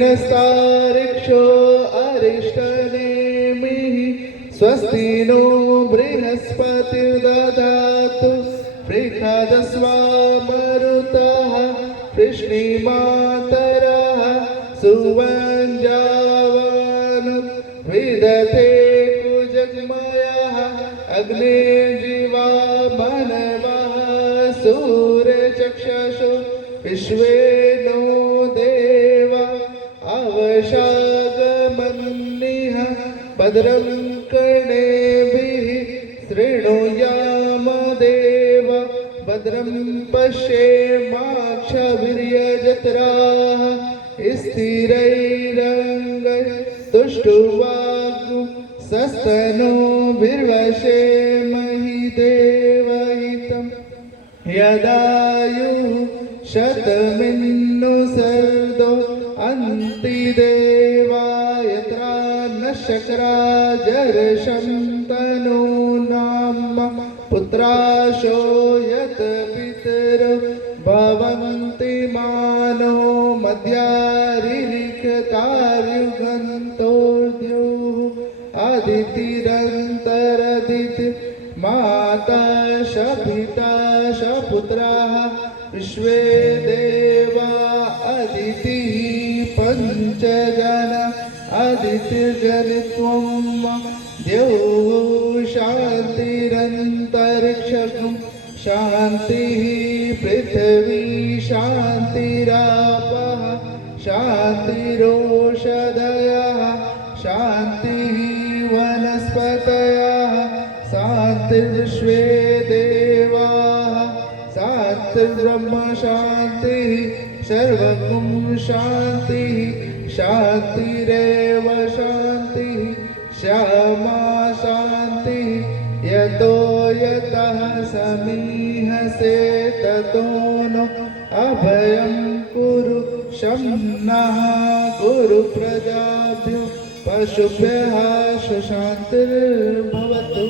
नस्तारिक्षो अरिष्टनेमिः स्वस्ति नो बृहस्पतिर्दधातु बृहदस्वा मरुतः कृष्णीमातरः सुवञ्जावानु विदते कुजग्मयः अग्ने जीवा मनवः सूर्यचक्षुषो विश्वे नो देवा अवशागमन्निः भद्रं कर्णेभिः शृणुयाम देवा भद्रं पश्येमाक्षभिर्यजत्राः स्थिरैरङ्गैस्तुष्टुवागु सस्तनोभिर्वशेमहि देवहितं यदायुः शतमिन्नु सर्दो अन्तिदेवायत्रा न शक्राजर्षं तनो नाम पुत्राशो यत् पितरो भवन्ति मानो मद्यारिरिक्तार्युगन्तोऽद्योः अदितिरन्तरदिति माता शपिता शपुत्राः विश्वे देवा अदितिः पञ्चजन अदितिर्जनित्वं द्यौः शान्तिरन्तरिक्षं शान्तिः पृथिवी शान्तिरापः शान्तिरोषधयः शान्तिः वनस्पतयः शान्तिर्विश्वे देवाः शान्तिर्ब्रह्म शान्तिः सर्वगुं शान्तिः शान्तिरेव शान्तिः श्यामा शान्तिः यतो यतः समीहसे ततो नो अभयं कुरु शं नः कुरु प्रजाभ्यो पशुभ्यः सुशान्तिर्भवतु।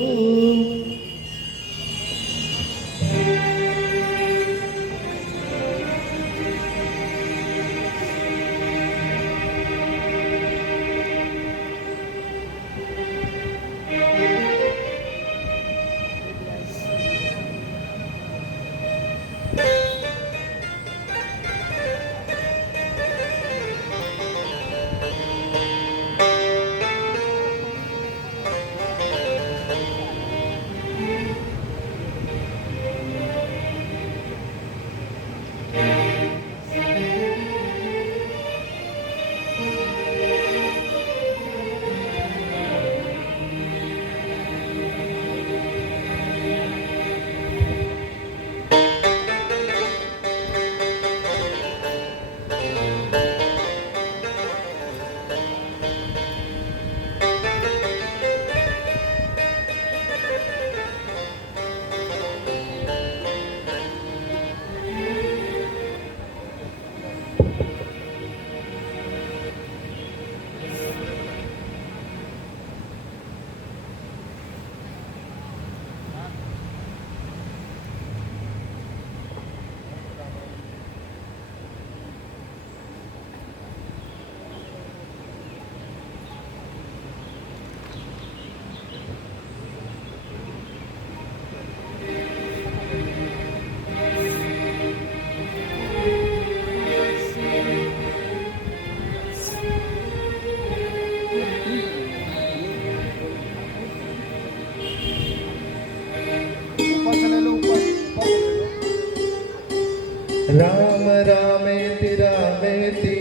राम रामेति रामेति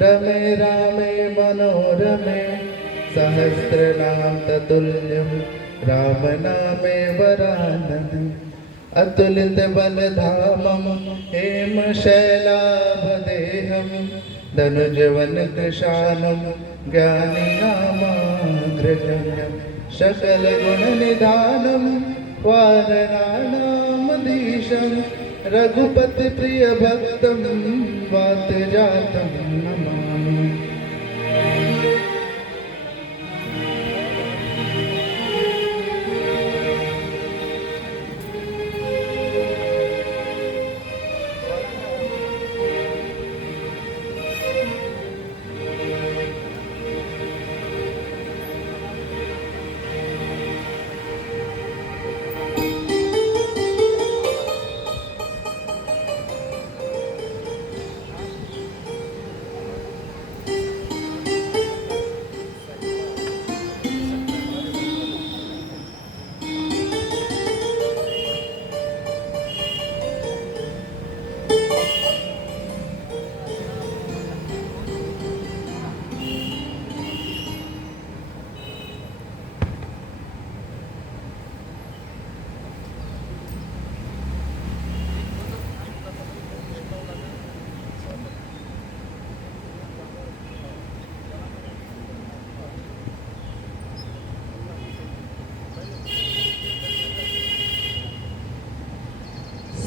रमे रामे मनोरमे सहस्रनाम ततुल्यं राम नामे वरानने अतुलित बलधामं हेमशैलाभदेहं धनुजवनकृशानं ज्ञानिनामाग्रगण्यं सकलगुणनिधानं वानराणामधीशं रघुपति प्रिय भक्तं वातजातं नमामि।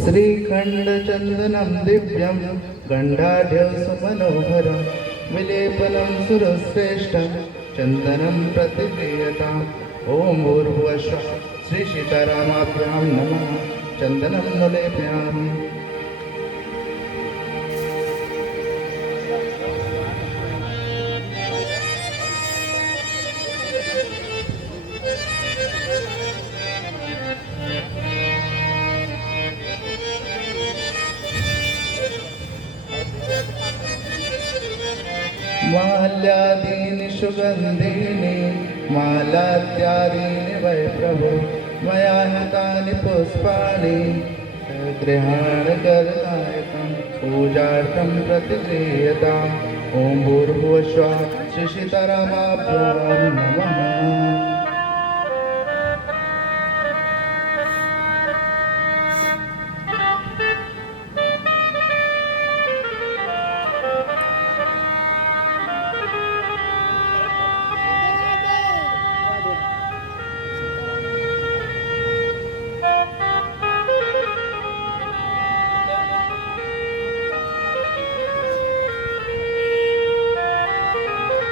श्रीखण्डचन्दनं दिव्यं गण्डाढ्यौ सुमनोहरं विलेपनं सुरश्रेष्ठं चन्दनं प्रतिक्रियताम् ॐ भूर्भुवस्सुः श्रीसीतारामाभ्यां नमः चन्दनं लेपयामि। माल्यादीनि सुगन्धीनि मालात्यादीनि वै प्रभो मया हितानि पुष्पाणि गृहाणकरनायकं पूजार्थं प्रतिगृह्यताम् ॐ भूर्भुवस्सुः श्रीसीतारामाभ्यां नमः।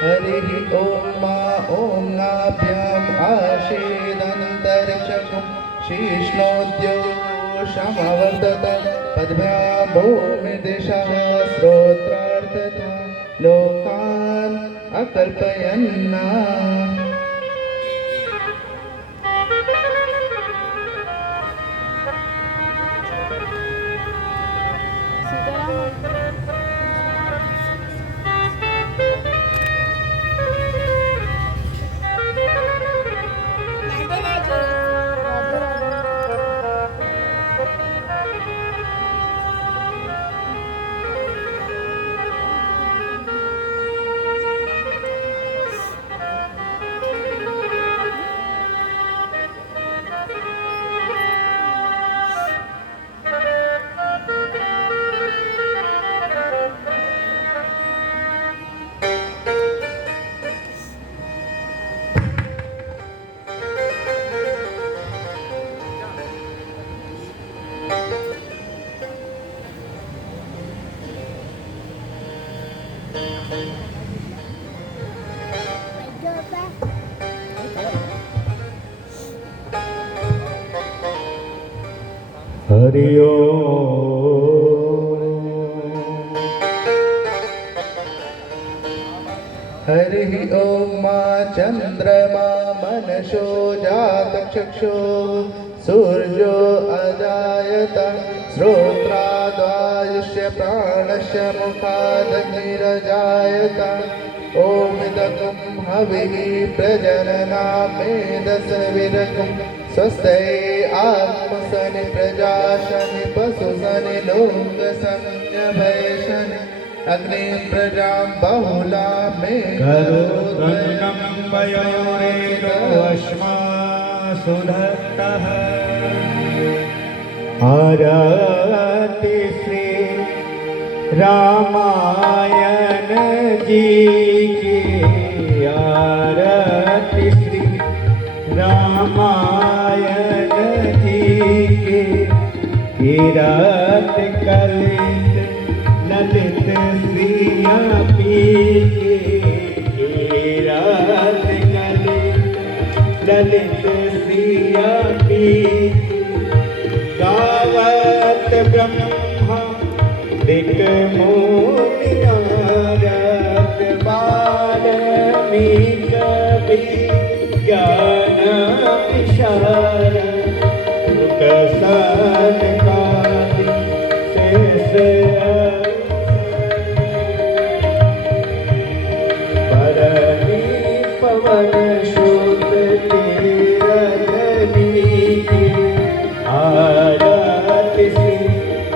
हरिः ॐ मा ॐ नाभ्याम् आशीदन्तरिक्षकं शीष्णोद्योषमवर्धत पद्भ्यां भूमिदिशः श्रोत्रार्थता लोकान् अकल्पयन्ना। हरि ओम। हरिः ॐ मा चन्द्रमा मनसो जातचक्षु सूर्यो अजायत श्रोत्रादायुष्य प्राणस्य मुखादग्निरजायत ॐ इदं हविः प्रजननामेदसविरकं स्वस्यै आत्मसनि प्रजाशनि पशुसनि लोकसंज्ञभयशनि अग्नि प्रजां बहुला मे गरुडं वयोरेको अश्मा सुधत्तः आरति श्री रामायण जी की आरती श्री रामायण जी की किरात कलित ललित श्रिया पी के किरात कलित ललित श्रिया पी गावत ब्रह्मा दिक मोनियारत वाल्मीक ज्ञान विशारद मुकसन कादि शेष परनी पवन सुत तीरधनी आरति श्री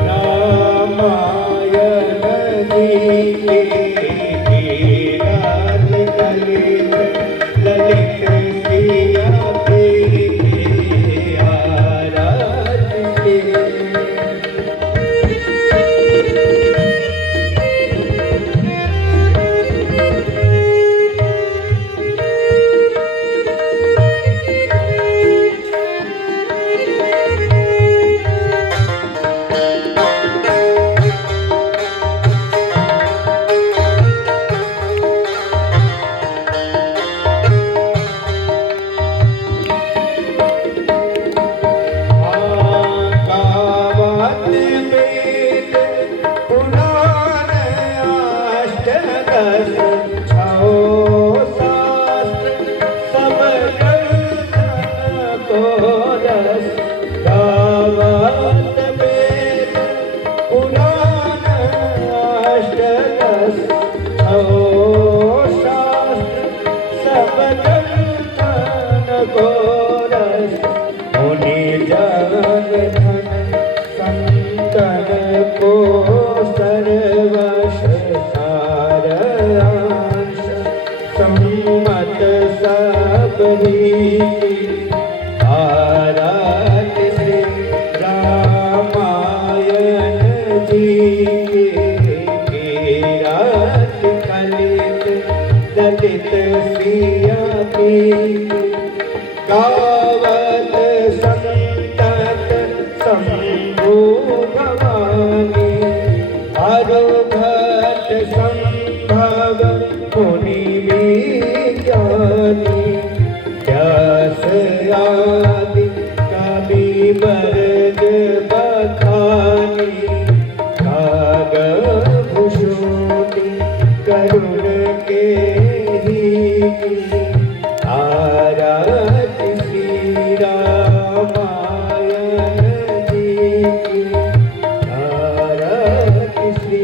रामायण जी की रात ललित ललित छो शास्त्र समग्र को रस गावत वेद पुराण अष्टदश छो शास्त्र समग्र को रस मुनि जन धन संतन को सर्वश सारांश सम्मत सबरी आराध्य से रामायण जी के रात कलित ललित सिया की गावत संतत शंभु भवानी अरुघट संभव मुनि विज्ञानी व्यास आदि कवि वर्ग बखानी कागभूषुनि करुण के ही आराध्य श्री रामायण जी की आराध्य श्री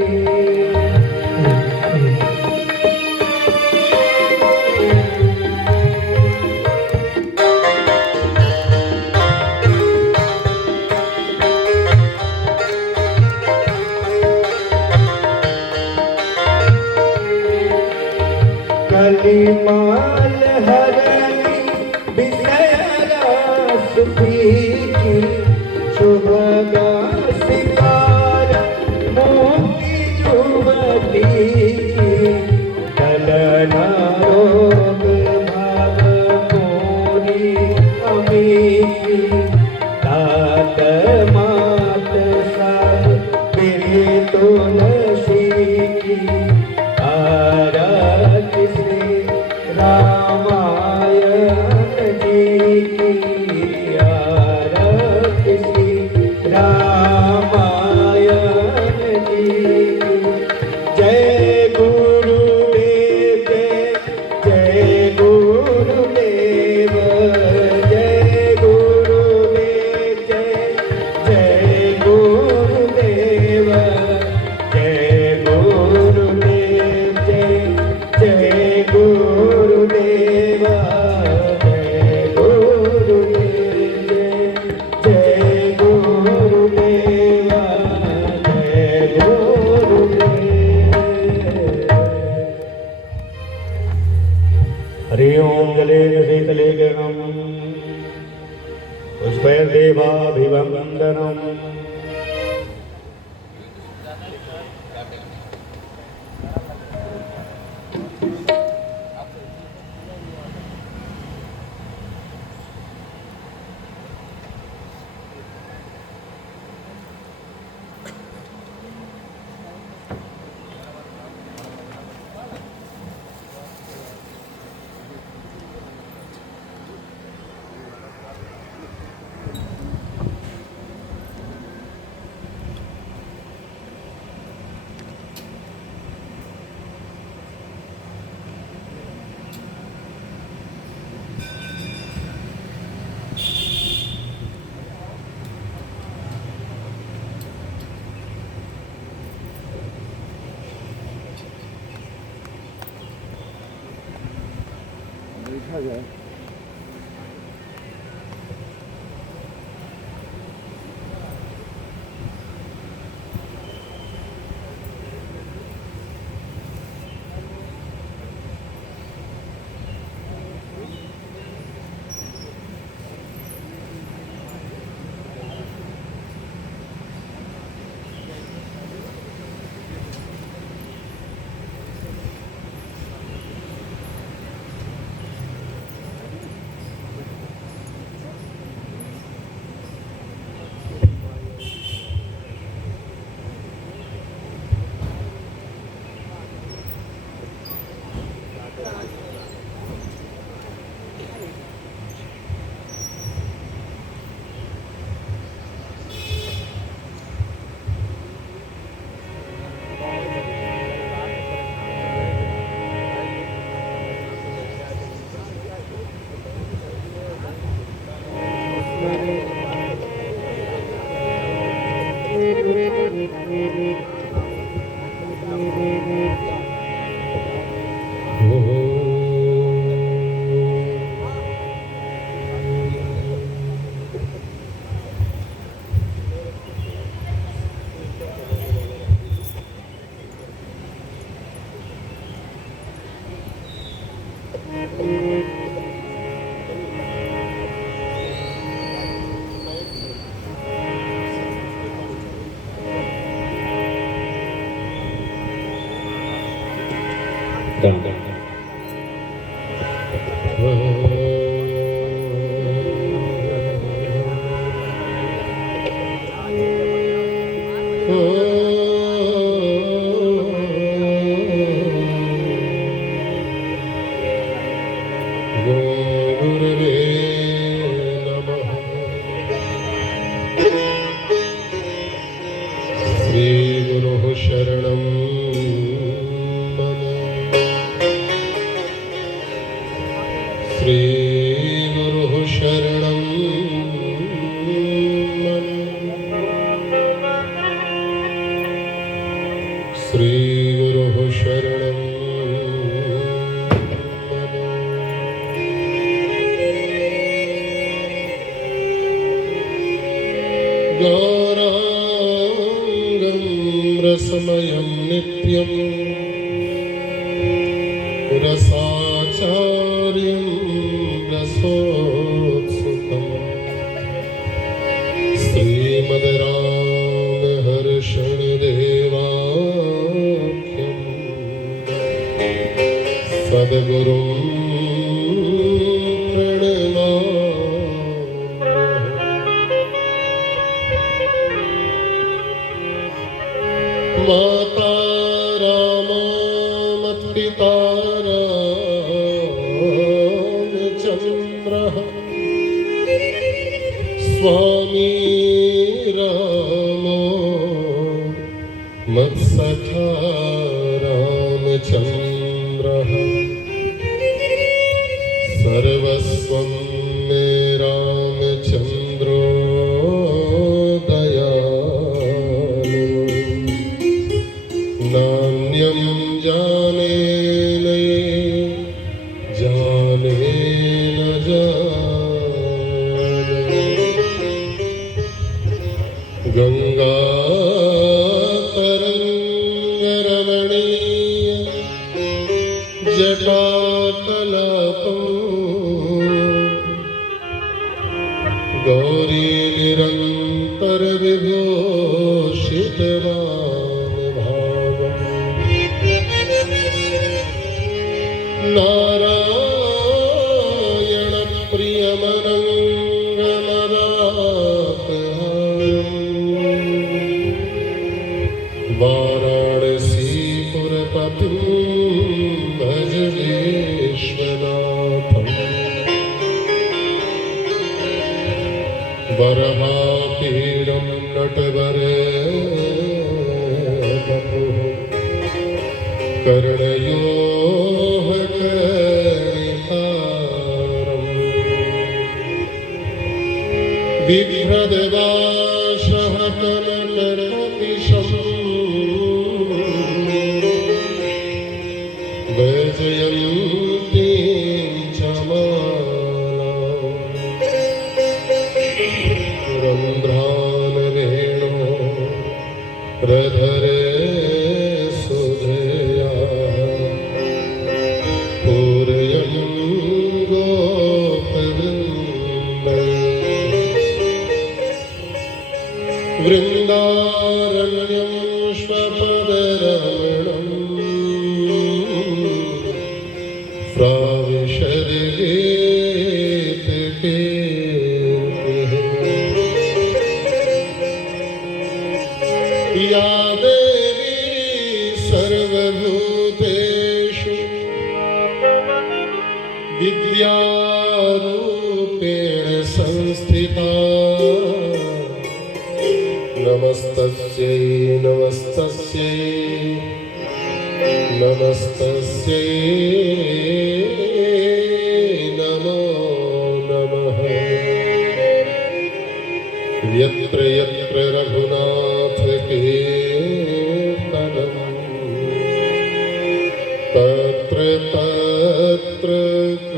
कलिमाल हरणी विषयरा सुखी शुभगा शिकार मोती जुवती दलना रोग भाव मोरी अमीरी तात मात सब बिरे तुलसी की आराध्य श्री रामायण जी की आराध्य श्री रामायण जी की जय गुरुदेव जय गुरुदेव जय गुरुदेव जय गुरुदेव जय गुरुदेव जय गुरुदेव जय गुरुदेव जय गुरुदेव जय गुरुदेव। हरि ओम जलेन शीतले गणम पुष्पैर्देवाभिवन्दनम् देखा जाए गुरुर्वे नमः। श्रीगुरुः शरणं मम। श्रीगुरुः शरणं मम। श्रीगुरुः शरणं गौराङ्गं रसमयं नित्यं रसाचार्यं रसोत्सुकं श्रीमद्रामहर्षणदेवाख्यं सद्गुरुं माता रामा मत्पिता रामचन्द्रः स्वामी रामो मत्सखा रामचन्द्रः सर्वस्वं मे रामचन्द्रो दयालु नान्यं जाने न जाने न जाने। गङ्गातरङ्गरमणीय जटाकलापं गौरी निरन्तरविभूषितवान् नारायण प्रियमनङ्गमदापहारम् वाराणसीपुरपतिं भज विश्वनाथम् वरहापीडं नटवरवपुः कर्णयोः करिहारम् बिभ्रदवाशः कनकरतिशम् वैजयन्तीं च मालाम् रन्ध्रानवेणो रधरे सुधया पूरयन् गोपवृन्दै वृन्दारण्यं स्वपदरमणम् प्राविशद्गीतकीर्तिः या देवी सर्वभूतेषु विद्यारूपेण संस्थिता नमस्तस्यै नमस्तस्यै नमस्तस्यै नमो नमः। यत्र यत्र रघुनाथकीर्तनं तत्र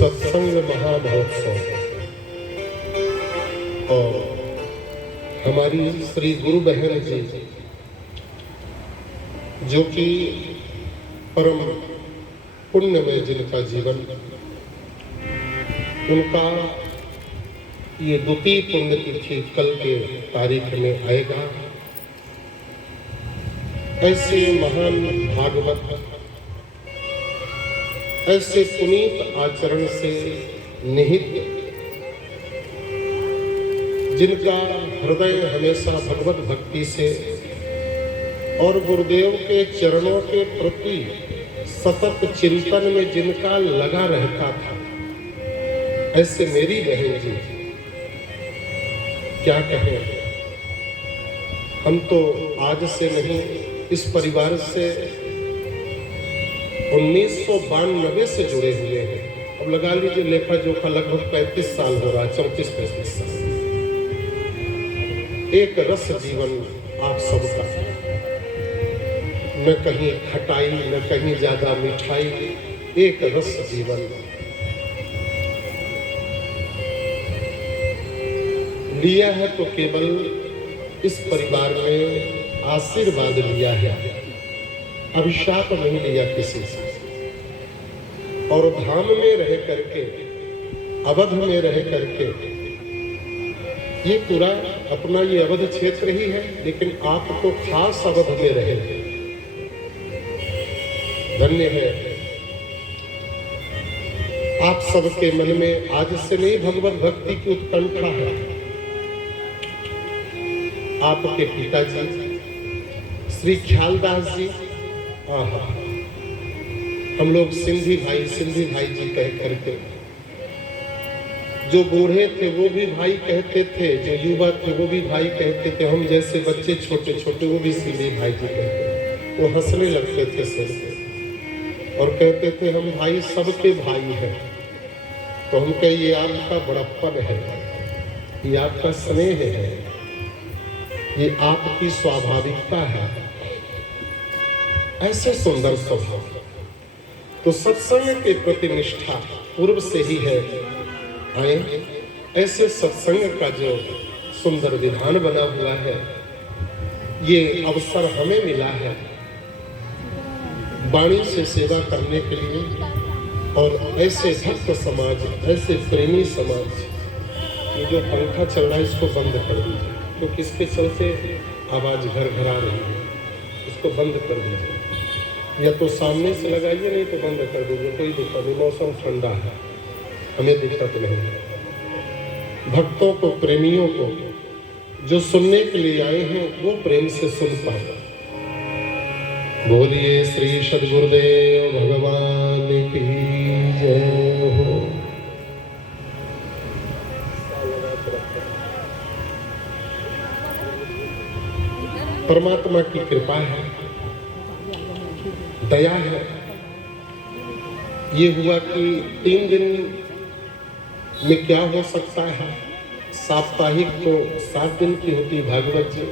सत्संग महामहोत्सव और हमारी श्री गुरु बहन जी जो कि परम पुण्यमय जिनका जीवन, उनका ये द्वितीय पुण्यतिथि कल के तारीख में आएगा। ऐसे महान भागवत, ऐसे पुनीत आचरण से निहित, जिनका हृदय हमेशा भगवत भक्ति से और गुरुदेव के चरणों के प्रति सतत चिंतन में जिनका लगा रहता था, ऐसे मेरी बहन जी क्या कहें। हम तो आज से नहीं, इस परिवार से 1992 से जुड़े हुए हैं। अब लगा लीजिए लेखा जोखा लगभग 35 साल हो रहा है, 34-35 साल। एक रस जीवन आप सबका, न कहीं खटाई न कहीं ज्यादा मिठाई, एक रस जीवन। लिया है तो केवल इस परिवार में आशीर्वाद लिया है, अभिशाप नहीं लिया किसी से। और धाम में रह करके, अवध में रह करके, ये पूरा अपना ये अवध क्षेत्र ही है, लेकिन आप तो खास अवध में रहे। धन्य है आप सबके मन में आज से नहीं भगवत भक्ति की उत्कंठा है। आपके पिताजी श्री ख्यालदास जी, हम लोग सिंधी भाई जी कह करके, जो बूढ़े थे वो भी भाई कहते थे, जो युवा थे वो भी भाई कहते थे, हम जैसे बच्चे छोटे छोटे वो भी सिंधी भाई जी कहते। वो हंसने लगते थे सिर से और कहते थे हम भाई सबके भाई हैं। तो हम कहे ये आपका बड़प्पन है, ये आपका स्नेह है, ये आपकी स्वाभाविकता है। ऐसे सुंदर स्वभाव, तो सत्संग के प्रति निष्ठा पूर्व से ही है। आए ऐसे सत्संग का जो सुंदर विधान बना हुआ है, ये अवसर हमें मिला है वाणी से सेवा करने के लिए। और ऐसे भक्त समाज, ऐसे प्रेमी समाज, ये जो पंखा चल रहा है इसको बंद कर दीजिए, तो किसके चलते आवाज घर घर आ रही है, इसको बंद कर दीजिए, या तो सामने से लगाइए, नहीं तो बंद कर दीजिए, कोई दिक्कत नहीं। मौसम ठंडा है, हमें दिक्कत नहीं है। भक्तों को, प्रेमियों को जो सुनने के लिए आए हैं वो प्रेम से सुन पाए। बोलिए श्री सद्गुरुदेव भगवान की जय हो। परमात्मा की कृपा है, दया है। ये हुआ कि 3 दिन में क्या हो सकता है। साप्ताहिक तो 7 दिन की होती भागवत जी,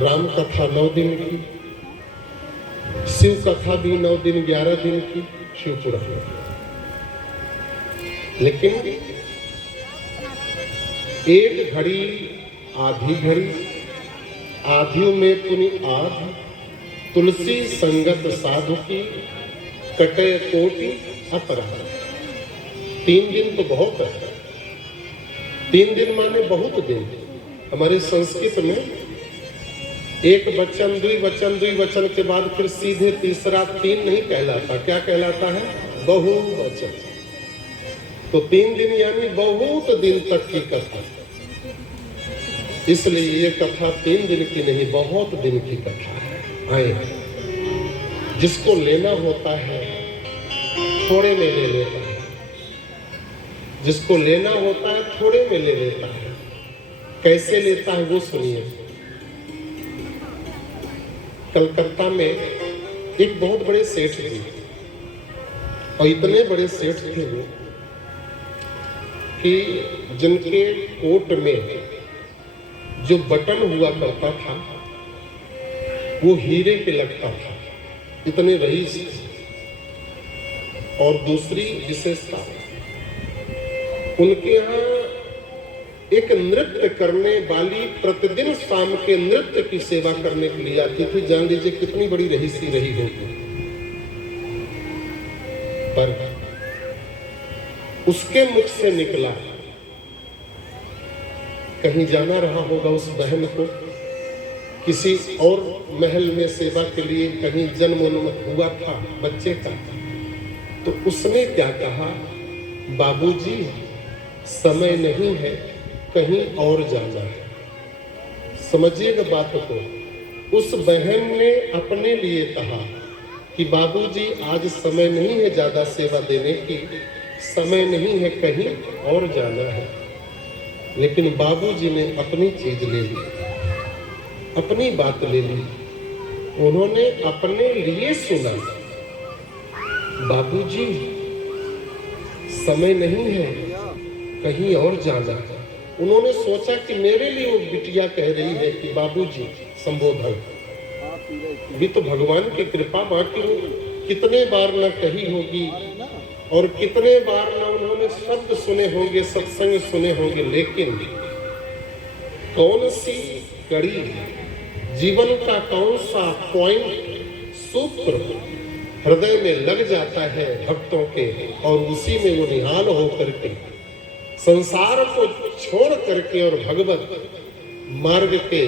राम कथा 9 दिन की, शिव कथा भी 9 दिन 11 दिन की, शिव पुराण। लेकिन एक घड़ी, आधी घड़ी, आधियों में पुनि आध, तुलसी संगत साधु की, कटे कोटि अपराध। 3 दिन तो बहुत है। 3 दिन माने बहुत दिन। हमारे संस्कृत में एक वचन, द्विवचन, द्विवचन के बाद फिर सीधे तीसरा 3 नहीं कहलाता, क्या कहलाता है? बहुवचन। तो 3 दिन यानी बहुत दिन तक की कथा। इसलिए ये कथा 3 दिन की नहीं, बहुत दिन की कथा है। आए जिसको लेना होता है थोड़े में ले लेता है, जिसको लेना होता है थोड़े में ले लेता है। कैसे लेता है वो सुनिए। कलकत्ता में एक बहुत बड़े सेठ थे, और इतने बड़े सेठ थे वो कि जिनके कोट में जो बटन हुआ करता था वो हीरे के लगता था, इतने रईस। और दूसरी विशेषता उनके यहाँ एक नृत्य करने वाली प्रतिदिन शाम के नृत्य की सेवा करने के लिए आती थी। जान लीजिए कितनी बड़ी रहीसी रही होगी। पर उसके मुख से निकला, कहीं जाना रहा होगा उस बहन को, किसी और महल में सेवा के लिए कहीं जन्म हुआ था बच्चे का, तो उसने क्या कहा, बाबूजी समय नहीं है, कहीं और जाना है। समझिएगा बात को। उस बहन ने अपने लिए कहा कि बाबूजी आज समय नहीं है ज्यादा सेवा देने की, समय नहीं है, कहीं और जाना है। लेकिन बाबूजी ने अपनी चीज ले ली, अपनी बात ले ली। उन्होंने अपने लिए सुना, बाबूजी समय नहीं है, कहीं और जाना है। उन्होंने सोचा कि मेरे लिए वो बिटिया कह रही है कि बाबूजी संबोधन, भी तो भगवान की कृपा, बाकी कितने बार न कही होगी और कितने बार ना उन्होंने शब्द सुने होंगे, सत्संग सुने होंगे, लेकिन कौन सी कड़ी, जीवन का कौन सा पॉइंट, सूत्र हृदय में लग जाता है भक्तों के, और उसी में वो निहाल होकर के संसार को छोड़ करके और भगवत मार्ग के,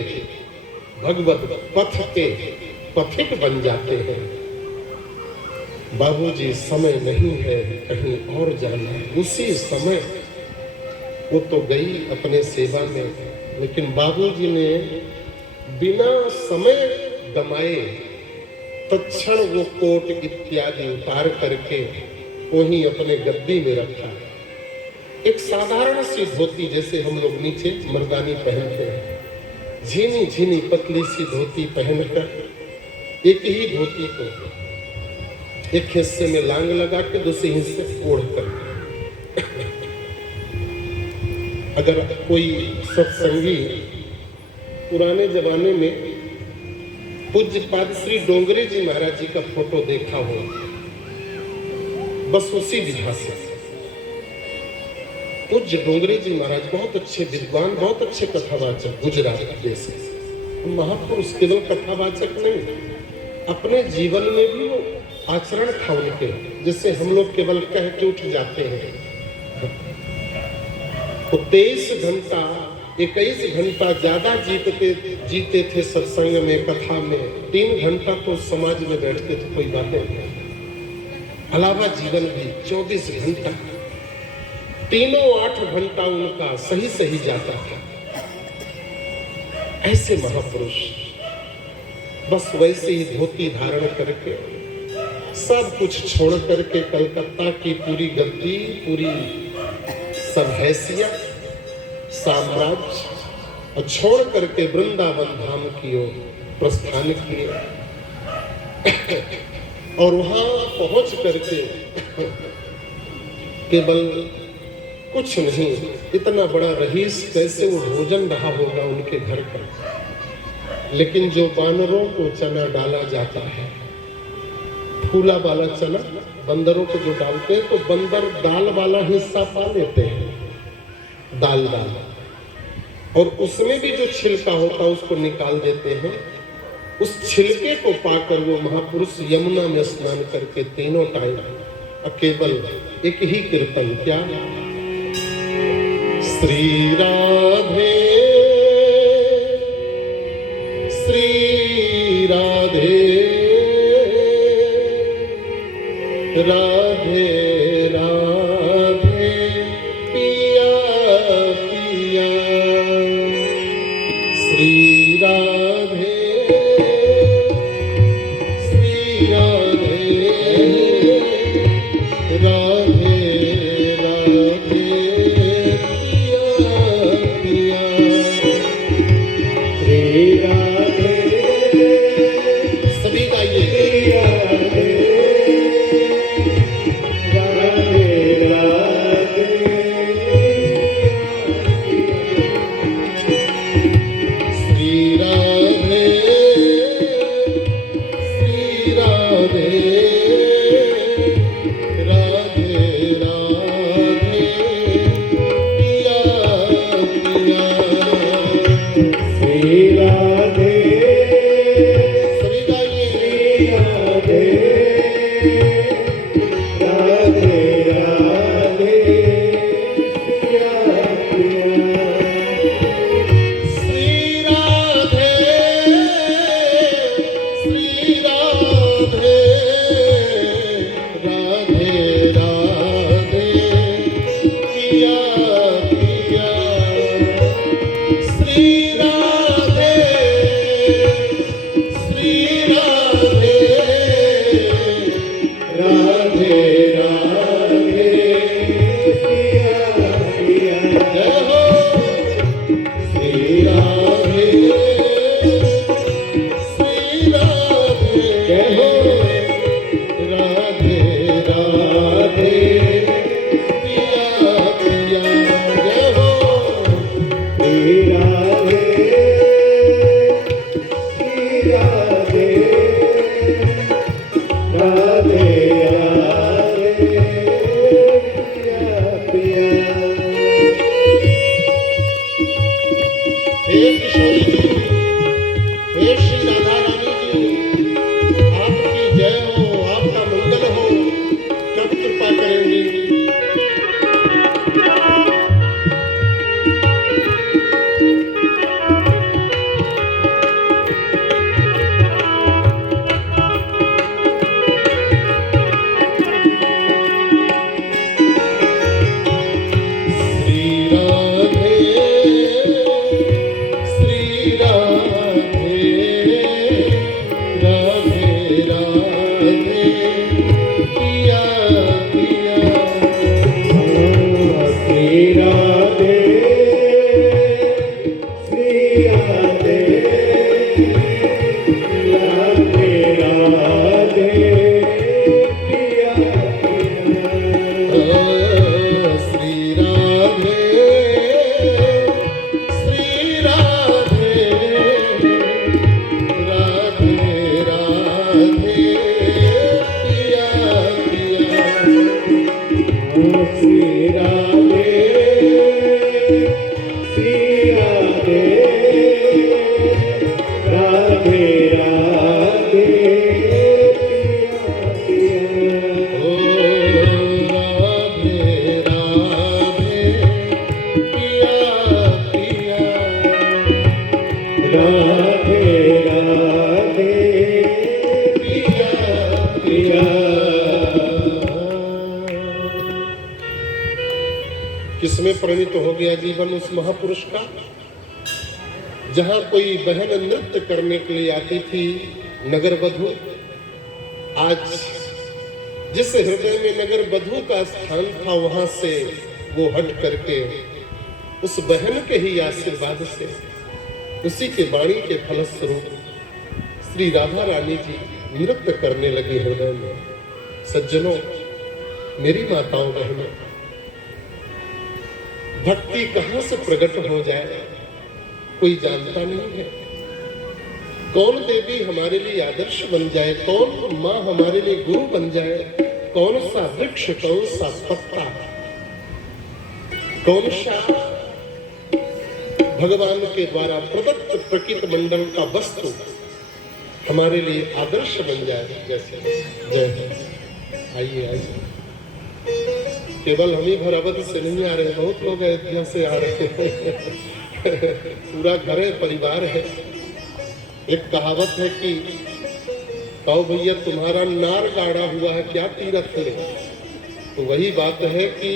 भगवत पथ के पथिक बन जाते हैं। बाबूजी समय नहीं है, कहीं और जाना है। उसी समय वो तो गई अपने सेवा में, लेकिन बाबूजी ने बिना समय गमाए तत्क्षण वो कोट इत्यादि उतार करके वहीं अपने गद्दी में रखा। एक साधारण सी धोती, जैसे हम लोग नीचे मर्दानी पहनते हैं, झीनी झीनी पतली सी धोती पहनकर एक ही धोती को एक हिस्से में लांग लगा के दूसरे हिस्से ओढ़ कर, अगर कोई सत्संगी पुराने जमाने में पूज्यपाद श्री डोंगरे जी महाराज जी का फोटो देखा हो, बस उसी विधा से। पूज्य डोंगरे जी महाराज बहुत अच्छे विद्वान, बहुत अच्छे कथावाचक, गुजरात देश से। महापुरुष केवल कथावाचक नहीं, अपने जीवन में भी वो आचरण था उनके, जिससे हम लोग केवल कह के उठ जाते हैं। तो 23 घंटा 21 घंटा ज्यादा जीते थे सत्संग में, कथा में। 3 घंटा तो समाज में बैठते थे, कोई बातें नहीं। अलावा जीवन भी 24 घंटा, तीनों 8 घंटा उनका सही सही जाता था। ऐसे महापुरुष बस वैसे ही धोती धारण करके सब कुछ छोड़ करके कलकत्ता की पूरी गद्दी, पूरी सब हैसियत, साम्राज्य और छोड़ करके वृंदावन धाम की ओर प्रस्थान किए। और वहां पहुंच करके केवल कुछ नहीं, इतना बड़ा रईस कैसे वो भोजन रहा होगा उनके घर पर, लेकिन जो बानरों को चना डाला जाता है, फूला वाला चना बंदरों को जो डालते हैं, तो बंदर दाल वाला हिस्सा पा लेते हैं, दाल दाल, और उसमें भी जो छिलका होता है उसको निकाल देते हैं। उस छिलके को पाकर वो महापुरुष यमुना में स्नान करके तीनों टाइम केवल एक ही कीर्तन, क्या, श्री राधे श्री राधे राधे राधे पिया पिया, श्री राधे श्री राधे राधे राधे पिया पिया, श्री राधे। सभी गाइए, राधे राधे राधे सिया सिया जय हो श्री राधे श्री राधे जय हो राधे राधे पिया पिया जय हो श्री राधे श्री राधे राधे राधे पिया पिया हे किशोरी जी, हे श्री राधा रानी जी, आपकी जय हो, आपका मंगल हो, कब कृपा करेंगी। श्री राधे श्री राधे राधे राधे पिया पिया श्री राधे श्री राधे राधे राधे पिया श्री राधे श्री राधे राधे राधे पिया पिया श्री राधे श्री राधे राधे राधे पिया पिया ओ राधे राधे पिया पिया राधे राधे पिया पिया किसमें परिणित हो गया जीवन उस महापुरुष का, जहां कोई बहन नृत्य करने के लिए आती थी नगर वधू, आज जिस हृदय में नगर वधू का स्थान था वहां से वो हट करके उस बहन के ही आशीर्वाद से, उसी के वाणी के फलस्वरूप श्री राधा रानी जी नृत्य करने लगी हृदय में। सज्जनों, मेरी माताओं बहनों, भक्ति कहां से प्रकट हो जाए कोई जानता नहीं है। कौन देवी हमारे लिए आदर्श बन जाए, कौन माँ हमारे लिए गुरु बन जाए, कौन सा वृक्ष, कौन सा पत्ता, कौन सा भगवान के द्वारा प्रदत्त प्रकृति मंडल का वस्तु हमारे लिए आदर्श बन जाए। जैसे जय हो। आइए आइए, केवल हम ही भर अवध से नहीं आ रहे, बहुत लोग अयोध्या से आ रहे हैं। पूरा घर है, परिवार है। एक कहावत है कि कहो भैया तुम्हारा नार गाड़ा हुआ है क्या तीरथ में, तो वही बात है कि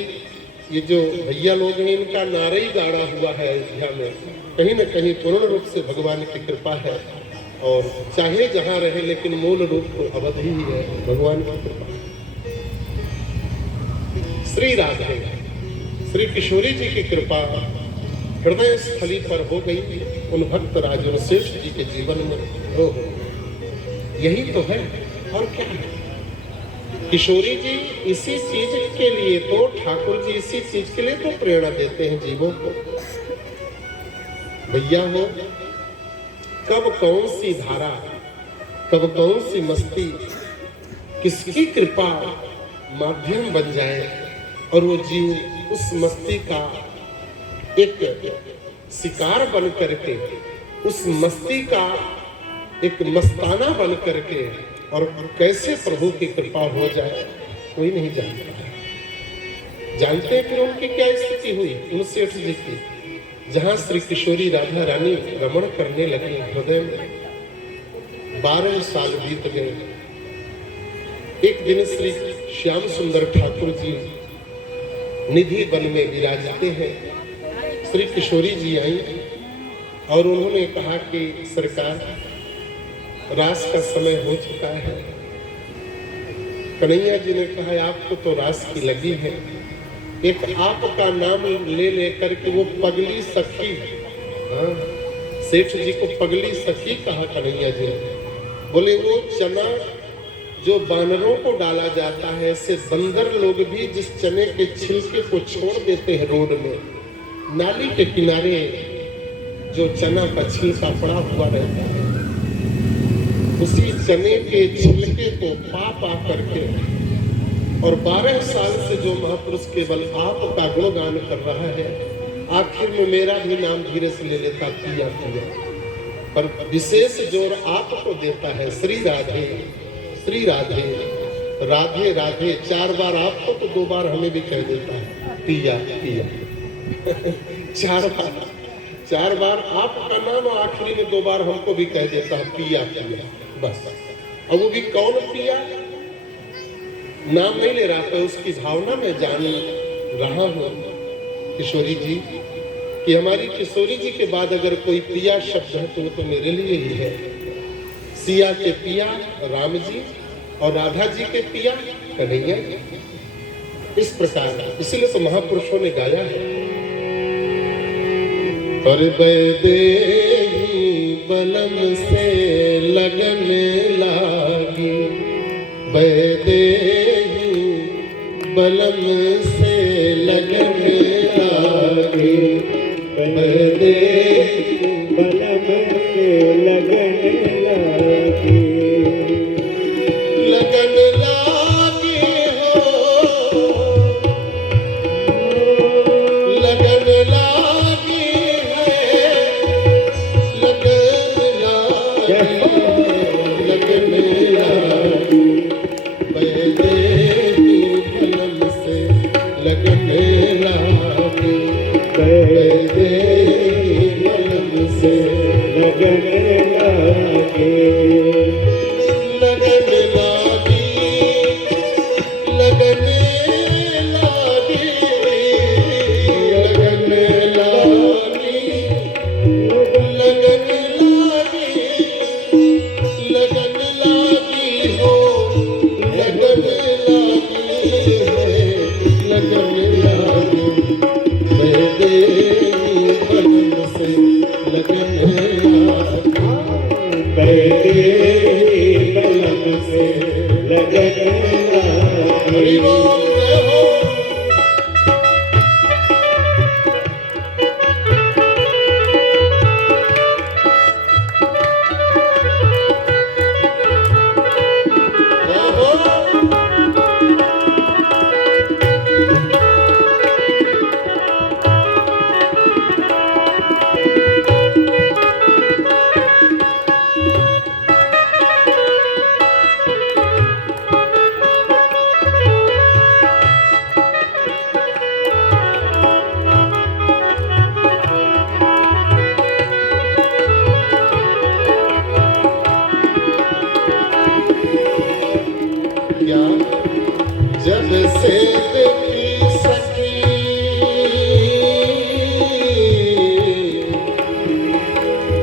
ये जो भैया लोग हैं इनका नारे ही गाड़ा हुआ है अयोध्या में। कहीं न कहीं पूर्ण रूप से भगवान की कृपा है, और चाहे जहाँ रहे लेकिन मूल रूप तो अवध ही है, भगवान की कृपा। श्री राधे श्री किशोरी जी की कृपा हृदय स्थली पर हो गई उन भक्त राजन श्रेष्ठ जी के जीवन में। हो यही तो है, और क्या है। किशोरी जी इसी चीज के लिए तो, ठाकुर जी इसी चीज के लिए तो प्रेरणा देते हैं जीवों को। भैया हो, कब कौन सी धारा, कब कौन सी मस्ती, किसकी कृपा माध्यम बन जाए और वो जीव उस मस्ती का एक शिकार बन करके, उस मस्ती का एक मस्ताना बन करके, और कैसे प्रभु की कृपा हो जाए कोई नहीं जानता है। जानते हैं फिर उनकी क्या स्थिति हुई उन सेठ जी की, जहां श्री किशोरी राधा रानी रमण करने लगी हृदय में। 12 साल बीत गए। एक दिन श्री श्याम सुंदर ठाकुर जी निधि वन में विराजते हैं। श्री किशोरी जी आई और उन्होंने कहा कि सरकार रास का समय हो चुका है। कन्हैया जी ने कहा आपको तो रास की लगी है, एक आपका नाम ले लेकर के वो पगली सखी, हाँ, सेठ जी को पगली सखी कहा कन्हैया जी ने। बोले वो चना जो बानरों को डाला जाता है, ऐसे बंदर लोग भी जिस चने के छिलके को छोड़ देते हैं रोड में, नाली के किनारे जो चना का छिलका पड़ा हुआ रहता है, उसी चने के छिलके को पा करके, और 12 साल से जो महापुरुष केवल आपका गुणगान कर रहा है, आखिर में मेरा भी नाम धीरे से ले लेता पिया पिया, पर विशेष जोर आपको देता है। श्री राधे श्री राधे राधे राधे, 4 बार आपको तो 2 बार हमें भी कह देता है पिया पिया। 4 बार आपका नाम, आखिरी में 2 बार हमको भी कह देता है पिया पिया, बस। और वो भी कौन पिया, नाम नहीं ले रहा था, उसकी भावना में जान रहा हूं किशोरी जी कि हमारी किशोरी जी के बाद अगर कोई पिया शब्द है तो वो तो मेरे लिए ही है। सिया के पिया राम जी और राधा जी के पिया कन्हैया। इस प्रकार, इसीलिए तो महापुरुषों ने गाया है, पर बैदेही बलम से लगन लागी, बैदेही बलम से लगन लागी, बैदेही बलम से लगन लागी, लगन लागी हो, लगन लागी है, लगन लागी, लगन लागी, बैदेही बलम से लगन लागी, बैदेही बलम से लगन लागी, लगन लागी, लगन लागी, लगन लागी, लगन लागी, लगन लागी हो, लगन लागी है, लगन लागी, बैदेही बलम से लगन लागी, बैदेही बलम से लगन हरि लागी। बोल जय हो। जय हो। क्या जब से देखी सकी,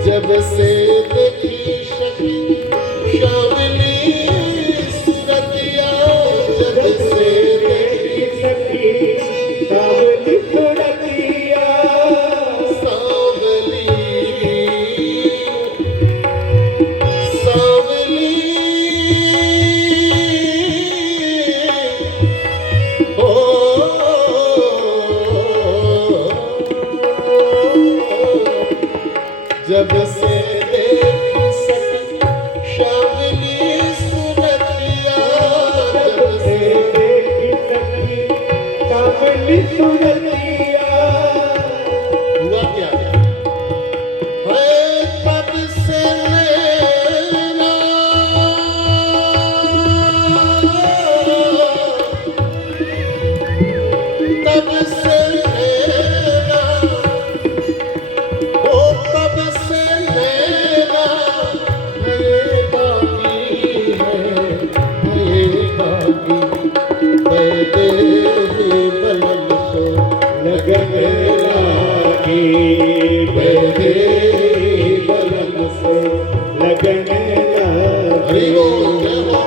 जब से देखी सकी शामिली सुरतिया, जब से देखी सखी सावली सुरतिया, सावली सावली हो, जब से देखी सकी शामिली हरि बोल जय हो।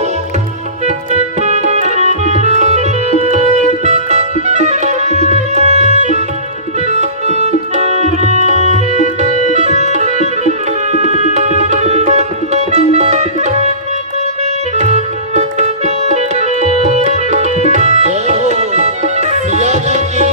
जय हो सिया जी की।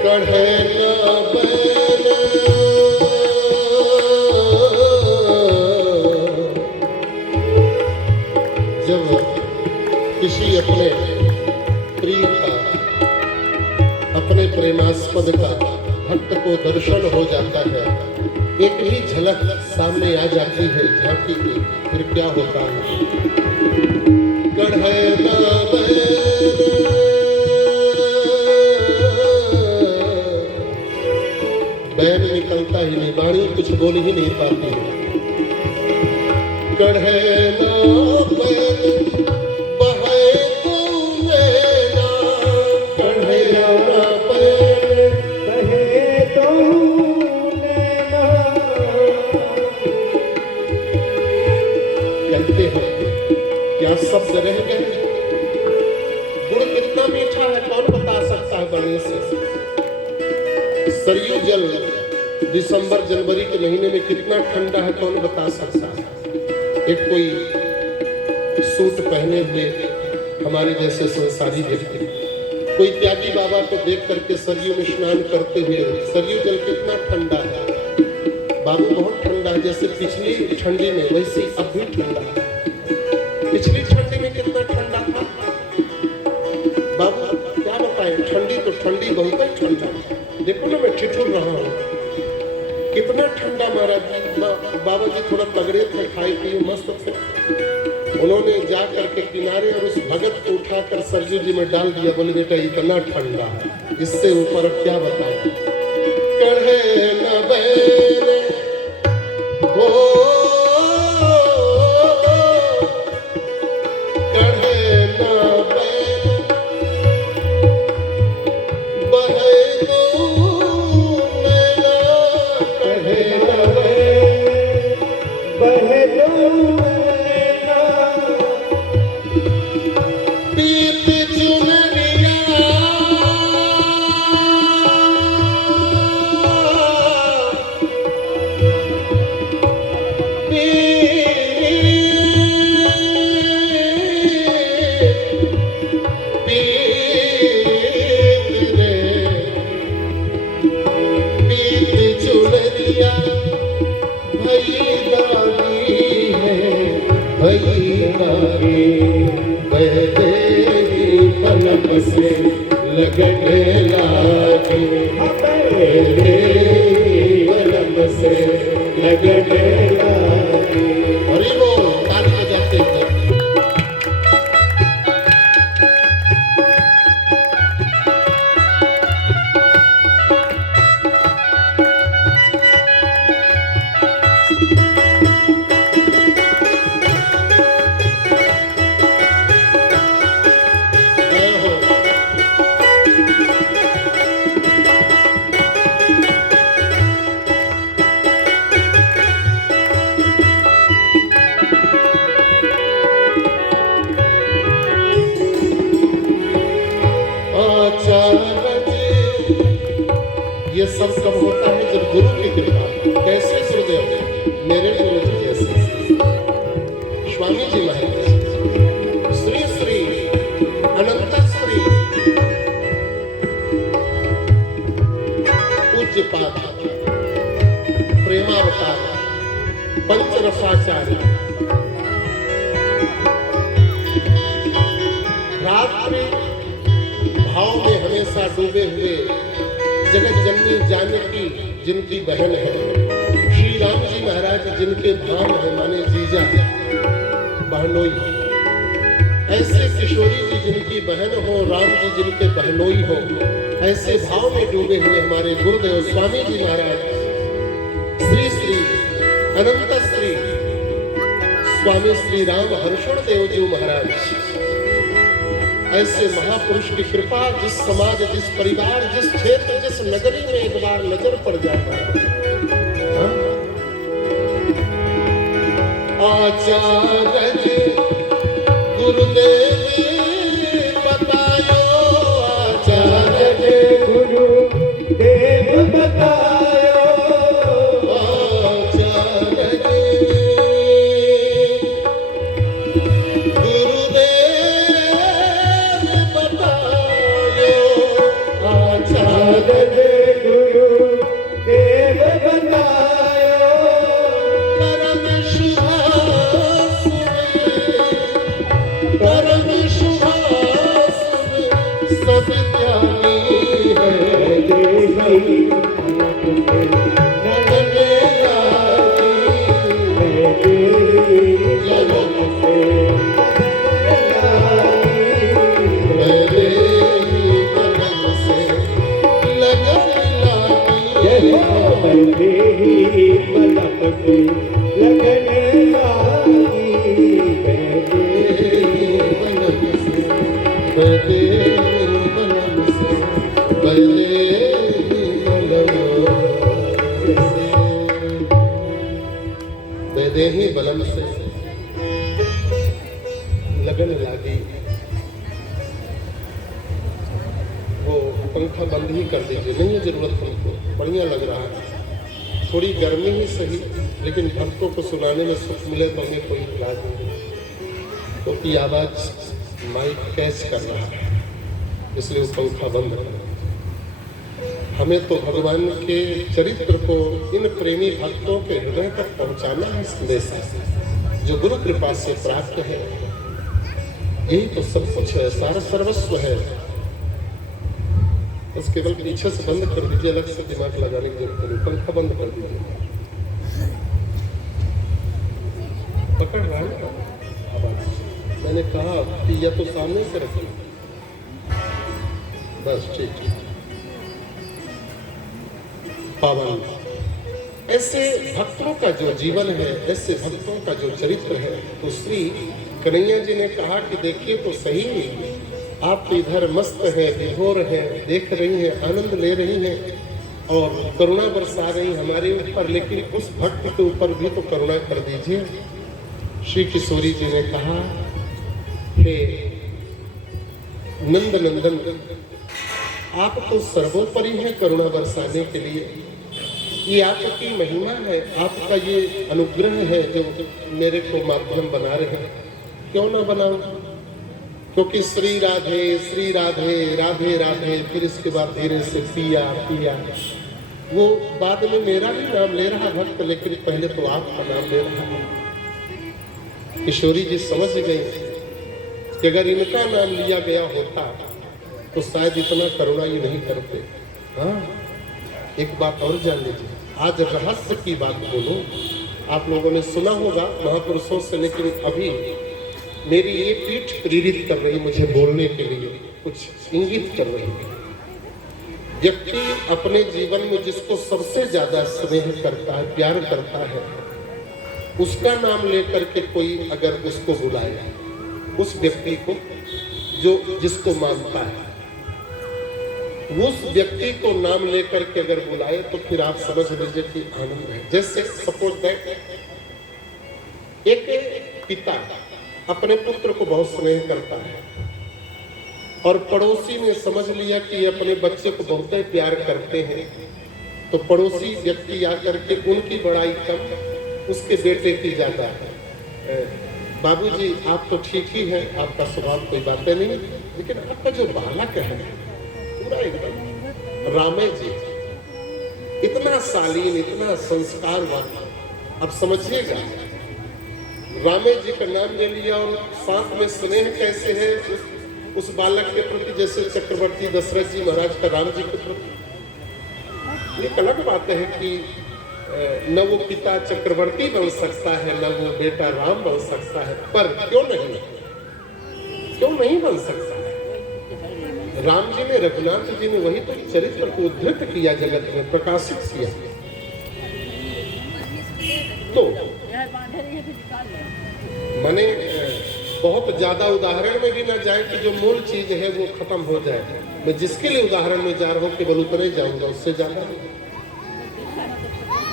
कढ़े न बैल जब किसी अपने प्रिय का, अपने प्रेमास्पद का भक्त को दर्शन हो जाता है, एक ही झलक सामने आ जाती है झांकी की, फिर क्या होता है। कढ़े न बैल बैल निकलता ही नहीं, वाणी कुछ बोल ही नहीं पाती है। कढ़े न बैल बहे तो नैना, कढ़े न बैल कहे तो नैना। कहते हैं क्या शब्द रह गए। गुड़ कितना मीठा है कौन बता सकता है बड़े से। सरयू जल दिसंबर जनवरी के महीने में कितना ठंडा है कौन बता सकता है। एक कोई सूट पहने हुए हमारे जैसे संसारी व्यक्ति कोई त्यागी बाबा को देख करके सरयू में स्नान करते हुए, सरयू जल कितना ठंडा है बाबू, बहुत ठंडा है, जैसे पिछली ठंडी में वैसे अब भी ठंडा है। पिछली ठंडी में कितना ठंडा था बाबू, क्या बताएं। ठंडी तो ठंडी बहुत ही ठंडा, देखो ना मैं ठिठुर रहा हूँ, कितना ठंडा महाराज जी। बाबा जी थोड़ा तगड़े थे, खाए पिए मस्त थे। उन्होंने जा करके किनारे और उस भगत को उठाकर सरजू जी में डाल दिया, बोले बेटा इतना ठंडा है, इससे ऊपर अब क्या बताएं। कढ़े न बैल हो, कढ़े न बैल बहे तो नैना, कढ़े न बैल बहे तो नैना। पीत चुनरिया पीत चुनरिया भई दानी बहते ही पलक से लगन लागे, बहते ही पलक से लगन लागे। हरि बोल ताली बजाते हैं। जय हो। ये सब कब होता है जब गुरु की कृपा। कैसे गुरुदेव, मेरे गुरु जी जैसे स्वामी जी महाराज श्री श्री अनंत श्री पूज्य पाद प्रेमावतार पंचरसाचार्य रात्रि भाव में हमेशा डूबे हुए जगत जननी जानकी जिनकी बहन है, श्री राम जी महाराज जिनके भाव है माने जीजा बहनोई, ऐसे किशोरी जी जिनकी बहन हो, राम जी जिनके बहनोई हो, ऐसे भाव में डूबे हुए हमारे गुरुदेव स्वामी जी महाराज श्री श्री अनंत श्री स्वामी श्री राम हर्षण देव जी महाराज, ऐसे महापुरुष की कृपा जिस समाज, जिस परिवार, जिस क्षेत्र, जिस नगरी में एक बार नजर पड़ जाता है। आचार्य गुरुदेव बतायो, आचार्य गुरुदेव बतायो, आचार्य गुरुदेव बतायो, आचार्य गुरुदेव बतायो, परम शुभास में, परम शुभास में सब ज्ञानी है। देही नगने लागी जन्म से, मेरे ही जन्म से लगन लागी। देही मलक से लगन लागी, ही बलम से लगन लागी। वो पंखा बंद ही कर दीजिए, नहीं है जरूरत हमको, बढ़िया लग रहा है। थोड़ी गर्मी ही सही, लेकिन भक्तों को सुनाने में सुख मिले तो हमें कोई इलाज नहीं, क्योंकि आवाज माइक कैच कर रहा है, इसलिए वो पंखा बंद कर। हमें तो भगवान के चरित्र को इन प्रेमी भक्तों के हृदय तक पहुंचाना ही संदेश है, जो गुरु कृपा से प्राप्त है। यही तो सब कुछ है, सारा सर्वस्व है। बस केवल पीछे से बंद कर दीजिए, अलग से दिमाग लगाने की जरूरत नहीं, पंखा बंद कर दीजिए। पकड़ रहा है ना आवाज? मैंने कहा कि या तो सामने से रखिए, बस ठीक। पावन ऐसे भक्तों का जो जीवन है, ऐसे भक्तों का जो चरित्र है, तो श्री कन्हैया जी ने कहा कि देखिए तो सही, आप इधर मस्त हैं, विभोर हैं, देख रही हैं, आनंद ले रही हैं और करुणा बरसा रही हमारे ऊपर, लेकिन उस भक्त के ऊपर भी तो करुणा कर दीजिए। श्री किशोरी जी ने कहा, हे नंद नंदन, आप तो सर्वोपरि हैं करुणा बरसाने के लिए। ये आपकी महिमा है, आपका ये अनुग्रह है जो मेरे को माध्यम बना रहे हैं। क्यों ना बनाऊं? क्योंकि श्री राधे राधे राधे, फिर इसके बाद धीरे से पिया पिया। वो बाद में मेरा भी नाम ले रहा भक्त, लेकिन पहले तो आपका नाम ले रहा है। किशोरी जी समझ गई कि अगर इनका नाम लिया गया होता तो शायद इतना करुणा ही नहीं करते। हाँ, एक बात और जान लीजिए, आज रहस्य की बात बोलो। आप लोगों ने सुना होगा महापुरुषों से, लेकिन अभी मेरी ये पीठ प्रेरित कर रही मुझे बोलने के लिए, कुछ इंगित कर रही है। व्यक्ति अपने जीवन में जिसको सबसे ज्यादा स्नेह करता है, प्यार करता है, उसका नाम लेकर के कोई अगर उसको बुलाए, उस व्यक्ति को जो जिसको मानता है, उस व्यक्ति को नाम लेकर के अगर बुलाए तो फिर आप समझ लीजिए कि आनंद है। जैसे सपोज दैट एक पिता अपने पुत्र को बहुत स्नेह करता है और पड़ोसी ने समझ लिया कि अपने बच्चे को बहुत ही प्यार करते हैं, तो पड़ोसी व्यक्ति आकर के उनकी बड़ाई कम, उसके बेटे की ज्यादा है। बाबूजी आप तो ठीक ही हैं, आपका स्वभाव कोई बातें नहीं, लेकिन आपका जो बालक है पूरा एकदम रामे जी, इतना शालीन, इतना संस्कारवान। अब समझिएगा, रामे जी का नाम ले लिया और साथ में स्नेह कैसे है उस बालक के प्रति, जैसे चक्रवर्ती दशरथ जी महाराज का राम जी के प्रति। एक अलग बात है कि न वो पिता चक्रवर्ती बन सकता है, न वो बेटा राम बन सकता है, पर क्यों नहीं बन सकता है? राम जी ने, रघुनाथ जी ने वही तो चरित्र को उद्धृत किया, जगत में प्रकाशित किया। तो माने बहुत ज्यादा उदाहरण में भी ना जाए कि जो मूल चीज है वो खत्म हो जाए। मैं जिसके लिए उदाहरण में जा रहा हूँ केवल उतने जाऊंगा, उससे ज्यादा नहीं।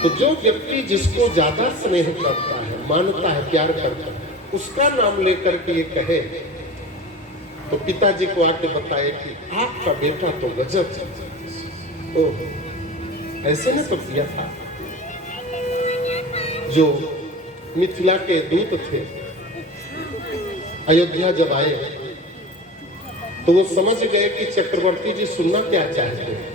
तो जो व्यक्ति जिसको ज्यादा स्नेह करता है, मानता है, प्यार करता है, उसका नाम लेकर के ये कहे तो पिताजी को आके बताए कि आपका बेटा तो गजब है। ओह, ऐसे ने तो किया था। जो मिथिला के दूत थे, अयोध्या जब आए तो वो समझ गए कि चक्रवर्ती जी सुनना क्या चाहते हैं,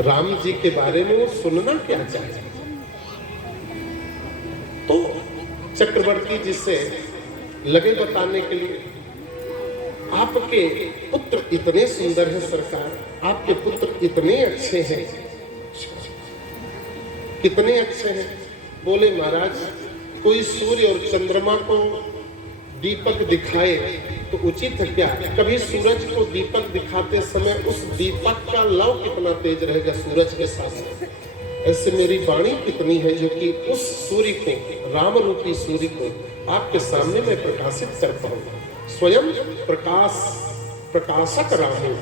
राम जी के बारे में वो सुनना क्या चाहते हैं। तो चक्रवर्ती जी से लगे बताने के लिए, आपके पुत्र इतने सुंदर हैं सरकार, आपके पुत्र इतने अच्छे हैं। कितने अच्छे हैं? बोले महाराज, कोई सूर्य और चंद्रमा को दीपक दिखाए तो उचित है क्या? कभी सूरज को दीपक दिखाते समय उस दीपक का लौ कितना तेज रहेगा सूरज के साथ। ऐसे मेरी वाणी कितनी है जो कि उस सूर्य को, राम रूपी सूर्य को आपके सामने में प्रकाशित कर पाऊं। स्वयं प्रकाश, प्रकाशक राम हूं।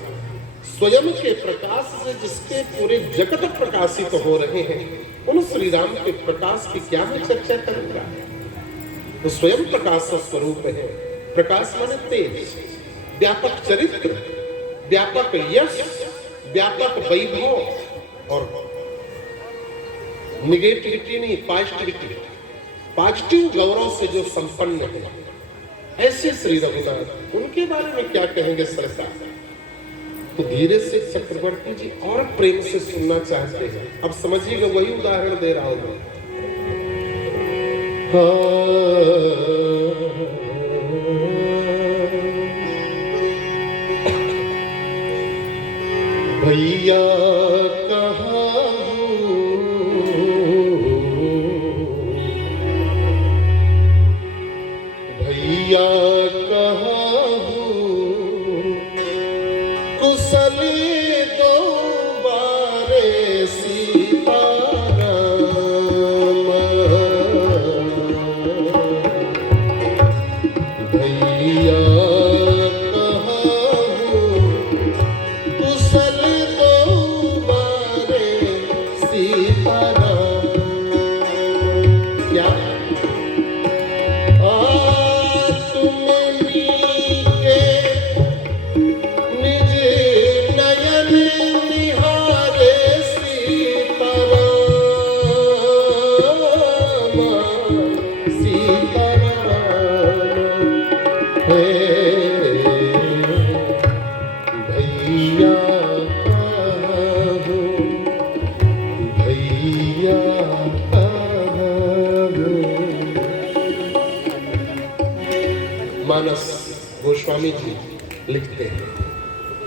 स्वयं के प्रकाश से जिसके पूरे जगत प्रकाशित हो रहे हैं, उन श्री राम के प्रकाश की क्या मैं चर्चा करूंगा? वो स्वयं प्रकाश स्वरूप है। प्रकाश माने तेज, व्यापक चरित्र, व्यापक यश, व्यापक वैभव और निगेटिविटी नहीं, पॉजिटिविटी, पॉजिटिव गौरव से जो संपन्न है, ऐसे श्री रघुनाथ, उनके बारे में क्या कहेंगे सरकार? तो धीरे से चक्रवर्ती जी और प्रेम से सुनना चाहते हैं। अब समझिएगा, वही उदाहरण दे रहा हूं। भैया कहाँ भैया कहाँ कुशली दो बारे सीताराम। भैया कहाँ कुशली दो बारे सीताराम। क्या मानस गोस्वामी जी लिखते हैं,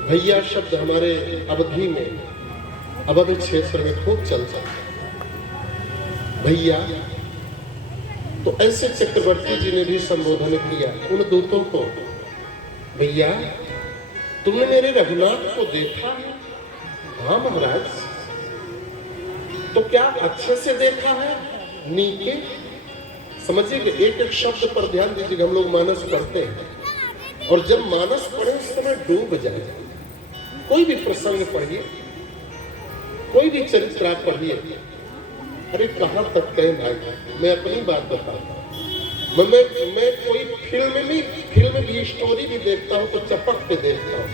भैया शब्द हमारे अवधि में, अवध क्षेत्र में खूब चलता है। भैया तो ऐसे चक्रवर्ती जी ने भी संबोधन किया उन दूतों को, भैया तुमने मेरे रघुनाथ को देखा है? हाँ महाराज। तो क्या अच्छे से देखा है? नीके। समझिए, एक एक शब्द पर ध्यान दीजिएगा। हम लोग मानस पढ़ते हैं और जब मानस पढ़े उस समय डूब जाए। कोई भी प्रसंग पढ़िए, कोई भी चरित्र आप पढ़िए, अरे कहाँ तक कहें भाई। मैं अपनी बात बताता हूँ, मैं कोई फिल्म भी स्टोरी भी देखता हूँ तो चपक पे देखता हूँ,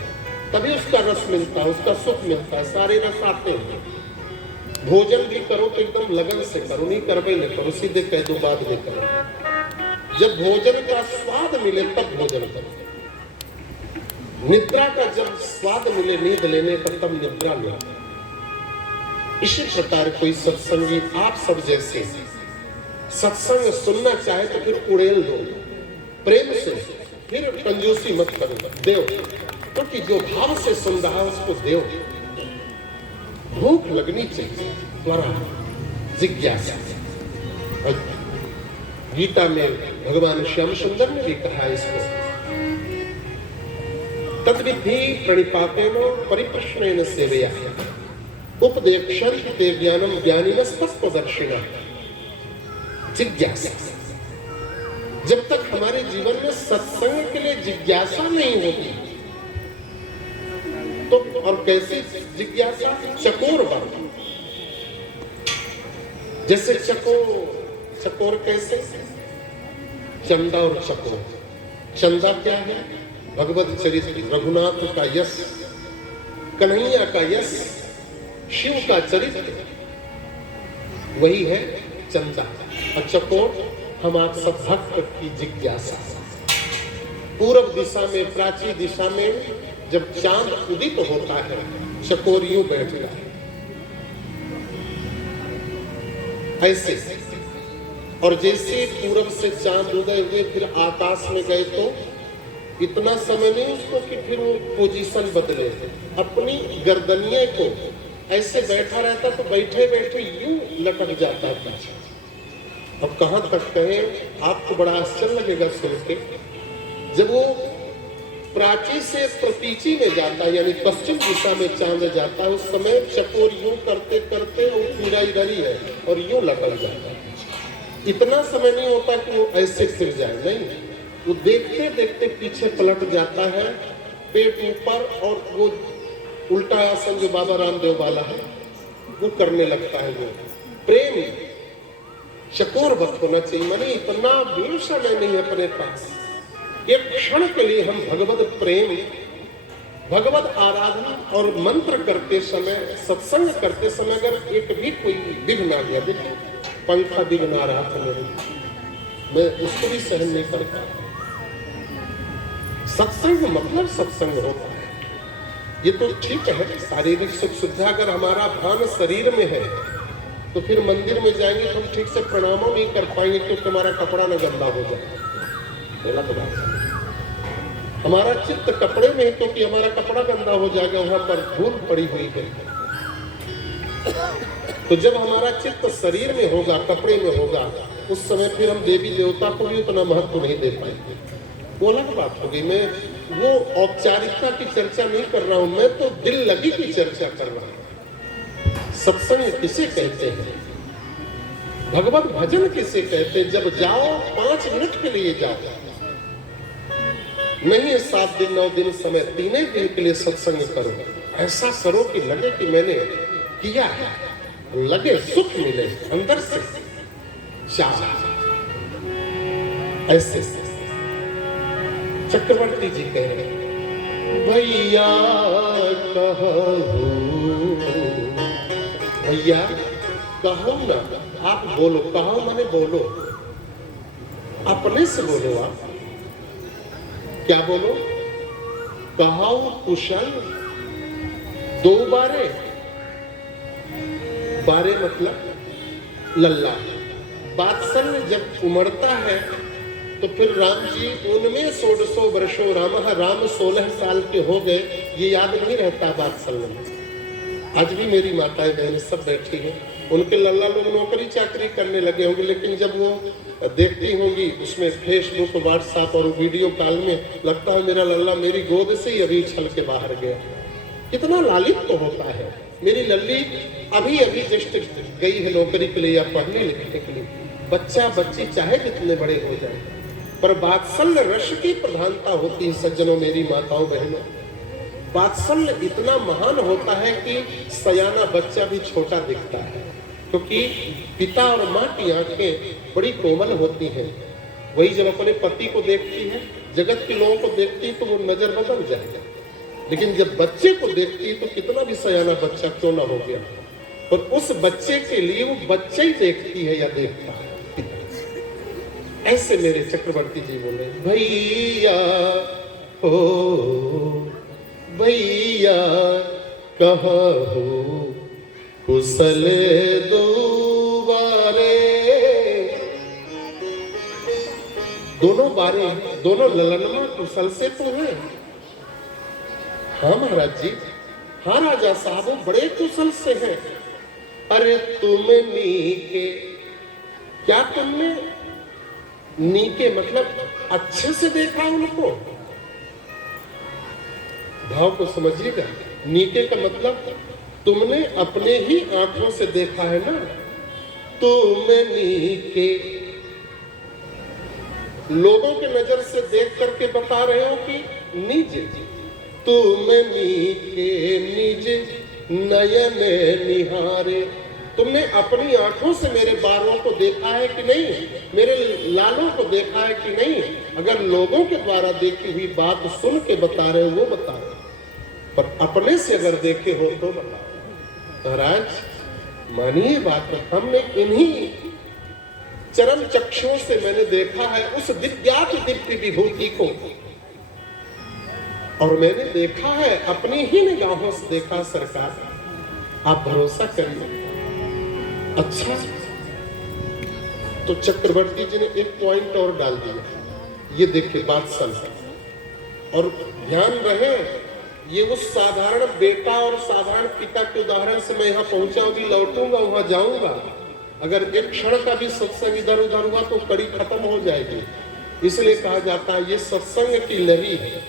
तभी उसका रस मिलता है, उसका सुख मिलता है, सारे रस आते हैं। भोजन भी करो तो एकदम लगन से करो, नहीं करवे नहीं करो, सीधे कह दो बाद में करो। जब भोजन का स्वाद मिले तब भोजन करो। निद्रा का जब स्वाद मिले नींद लेने का तब निद्रा लो। इसी प्रकार कोई सत्संगी आप सब जैसे सत्संग सुनना चाहे तो फिर उड़ेल दो प्रेम से, फिर कंजूसी मत करो, देव। क्योंकि जो भाव से सुन रहा है उसको देव। भूख लगनी चाहिए, त्वरा, जिज्ञासा। गीता में भगवान श्याम सुंदर ने भी कहा इसको, तद्विधि प्रणिपातेन परिप्रश्नेन सेवया उपदेक्षन्ति ते ज्ञानम ज्ञानिनस्तत्त्वदर्शिनः। जिज्ञासा, जब तक हमारे जीवन में सत्संग के लिए जिज्ञासा नहीं होगी तो और कैसी जिज्ञासा? चकोर वर्ग, जैसे चकोर कैसे? चंदा और चकोर। चंदा क्या है? भगवत चरित्र, रघुनाथ का यश, कन्हैया का यश, शिव का चरित्र, वही है चंदा। और चकोर हम आप सब भक्त की जिज्ञासा। पूर्व दिशा में, प्राची दिशा में जब चांद उदित होता है, चकोर यूं बैठता है ऐसे। और जैसे पूरब से चांद उदय हुए फिर आकाश में गए तो इतना समय नहीं उसको कि फिर वो पोजीशन बदले, अपनी गर्दनिये को ऐसे बैठा रहता तो बैठे बैठे यूं लटक जाता पीछे। अब कहां तक कहें, आपको बड़ा आश्चर्य लगेगा सुन के, जब वो प्राची से प्रतीची में जाता है यानी पश्चिम दिशा में चांद जाता है, उस समय चकोर यूं करते करते वो पीड़ा इधर ही है और यूं लटक जाता है। इतना समय नहीं होता कि वो ऐसे फिर जाए, नहीं, वो देखते देखते पीछे पलट जाता है, पेट ऊपर, और वो उल्टा आसन जो बाबा रामदेव वाला है वो करने लगता है। वो प्रेम चकोर वक्त होना चाहिए, माने इतना भी समय नहीं अपने पास। एक क्षण के लिए हम भगवत प्रेम, भगवत आराधना और मंत्र करते समय, सत्संग करते समय अगर एक भी कोई विघ्न आ गया, देखिए पंखा विघ्न आ रहा था मेरे, मैं उसको भी सहन नहीं करता। सत्संग मतलब सत्संग होता है। ये तो ठीक है, शारीरिक सुख सुविधा अगर हमारा ध्यान शरीर में है तो फिर मंदिर में जाएंगे तो हम ठीक से प्रणामों नहीं कर पाएंगे क्योंकि हमारा कपड़ा न गंदा हो जाए। पहला तो बात, हमारा चित्त कपड़े में है क्योंकि हमारा कपड़ा गंदा हो जाएगा, वहां पर धूल पड़ी हुई है। तो जब हमारा चित्त शरीर में होगा, कपड़े में होगा, उस समय फिर हम देवी देवता को भी उतना महत्व नहीं दे पाएंगे। वो अलग बात होगी। मैं वो औपचारिकता की चर्चा नहीं कर रहा हूं, मैं तो दिल लगी की चर्चा कर रहा हूं। सत्संग किसे कहते हैं? भगवत भजन किसे कहते हैं? जब जाओ 5 मिनट के लिए जाओ, नहीं 7 दिन 9 दिन समय, 3 दिन के लिए सत्संग करो। ऐसा करो कि लगे कि मैंने किया है, लगे सुख मिले अंदर से। ऐसे चक्रवर्ती जी कह रहे भैया कहो, भैया कहो ना, आप बोलो, कहो माने बोलो, अपने से बोलो। आप क्या बोलो? कहो कुशल 2 बारे, बारे मतलब लल्ला। बात्सल्य जब उमड़ता है तो फिर राम जी उनमें 16 वर्षों राम, राम 16 साल के हो गए, ये याद नहीं रहता बात्सल्य में। आज भी मेरी माताएं बहनें सब बैठी हैं, उनके लल्ला लोग नौकरी चाकरी करने लगे होंगे, लेकिन जब वो देखती होंगी उसमें फेसबुक व्हाट्सएप और वीडियो कॉल में, लगता है मेरा लल्ला मेरी गोद से ही अभी छल के बाहर गया। कितना लालित तो होता है। मेरी लल्ली अभी अभी जस्ट गई है नौकरी के लिए या पढ़ने लिखने के लिए। बच्चा बच्ची चाहे कितने बड़े हो जाए, पर वात्सल्य रस की प्रधानता होती है। सज्जनों, मेरी माताओं बहनों, वात्सल्य इतना महान होता है कि सयाना बच्चा भी छोटा दिखता है, क्योंकि पिता और माँ की आंखें बड़ी कोमल होती हैं। वही जब अपने पति को देखती है, जगत के लोगों को देखती है तो वो नजर बदल जाएगा, लेकिन जब बच्चे को देखती है तो कितना भी सयाना बच्चा क्यों ना हो गया, और उस बच्चे के लिए वो बच्चा ही देखती है या देखता है। ऐसे मेरे चक्रवर्ती जी बोले, भैया हो भैया कहाँ हो कुशल 2 बारे। दोनों बारे, दोनों ललनमा कुशल से तो है। हाँ महाराज जी, हाँ राजा साहब बड़े कुशल से हैं। अरे तुम नीके, क्या तुमने नीके मतलब अच्छे से देखा उनको? भाव को समझिएगा। नीके का मतलब तुमने अपने ही आंखों से देखा है ना। तुम नीके लोगों के नजर से देख करके बता रहे हो कि निज तुम के निज नयन निहारे, तुमने अपनी आंखों से मेरे बालों को देखा है कि नहीं, मेरे लालों को देखा है कि नहीं। अगर लोगों के द्वारा देखी हुई बात सुन के बता रहे हो वो बताओ, पर अपने से अगर देखे हो तो बताओ। महाराज मानिए बात, हमने इन्हीं चरम चक्षुओं से मैंने देखा है उस दिव्याति दिव्य विभूति को, और मैंने देखा है अपनी ही निगाहों से देखा। सरकार आप भरोसा करिए। अच्छा, तो चक्रवर्ती जी ने एक पॉइंट और डाल दिया, ये देखिए बात सल, और ध्यान रहे ये उस साधारण बेटा और साधारण पिता के उदाहरण से मैं यहाँ पहुंचा हूँ, लौटूंगा वहां जाऊंगा। अगर एक क्षण का भी सत्संग इधर उधर हुआ तो कड़ी खत्म हो जाएगी। इसलिए कहा जाता है ये सत्संग की लड़ी है,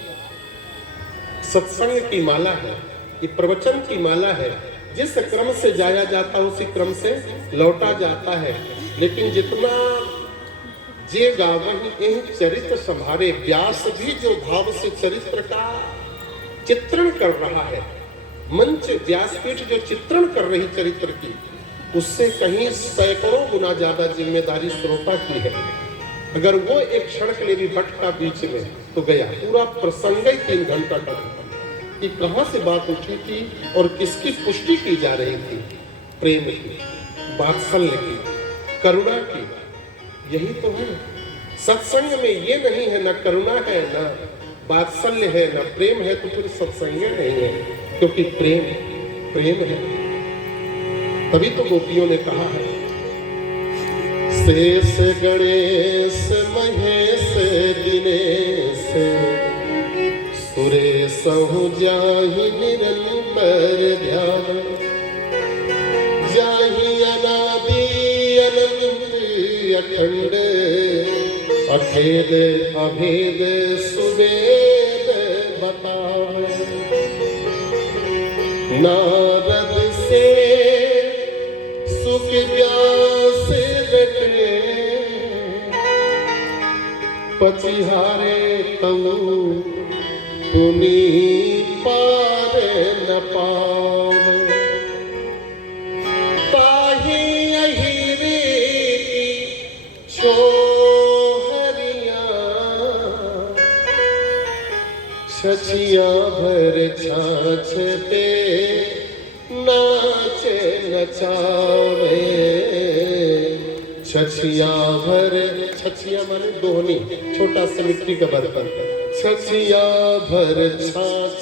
सत्संग की माला है, ये प्रवचन की माला है। जिस क्रम से जाया जाता है उसी क्रम से लौटा जाता है। लेकिन जितना जे गावन यही चरित्र संभारे, व्यास भी जो भाव से चरित्र का चित्रण कर रहा है, मंच व्यासपीठ जो चित्रण कर रही चरित्र की, उससे कहीं सैकड़ों गुना ज्यादा जिम्मेदारी श्रोता की है। अगर वो एक क्षण के लिए भी भटका बीच में तो गया, पूरा प्रसंग ही 3 घंटा का था कि कहां से बात उठी थी और किसकी पुष्टि की जा रही थी। प्रेम की, वात्सल्य की, करुणा की, यही तो है। सत्संग में ये नहीं है, न करुणा है, न वात्सल्य है, न प्रेम है, तो फिर सत्संग नहीं है। क्योंकि प्रेम प्रेम है। तभी तो गोपियों ने कहा है, शेष गणेश महेश दिनेश सुरेश जाहि निरंतर ध्यान, जाहि अनादि अनंत अखंड अभेद अभेद सुवेद बतावे। नारद से सुख व्यास रटे, पचिहारे तऊ पुनि पार न पावे। ताहि अहिरे छोहरिया छछिया भर छाछ पे नाचे नचावे। छछिया भर, छछिया माने दोहनी, छोटा सा मिट्टी का बर्तन। छछिया भर छाछ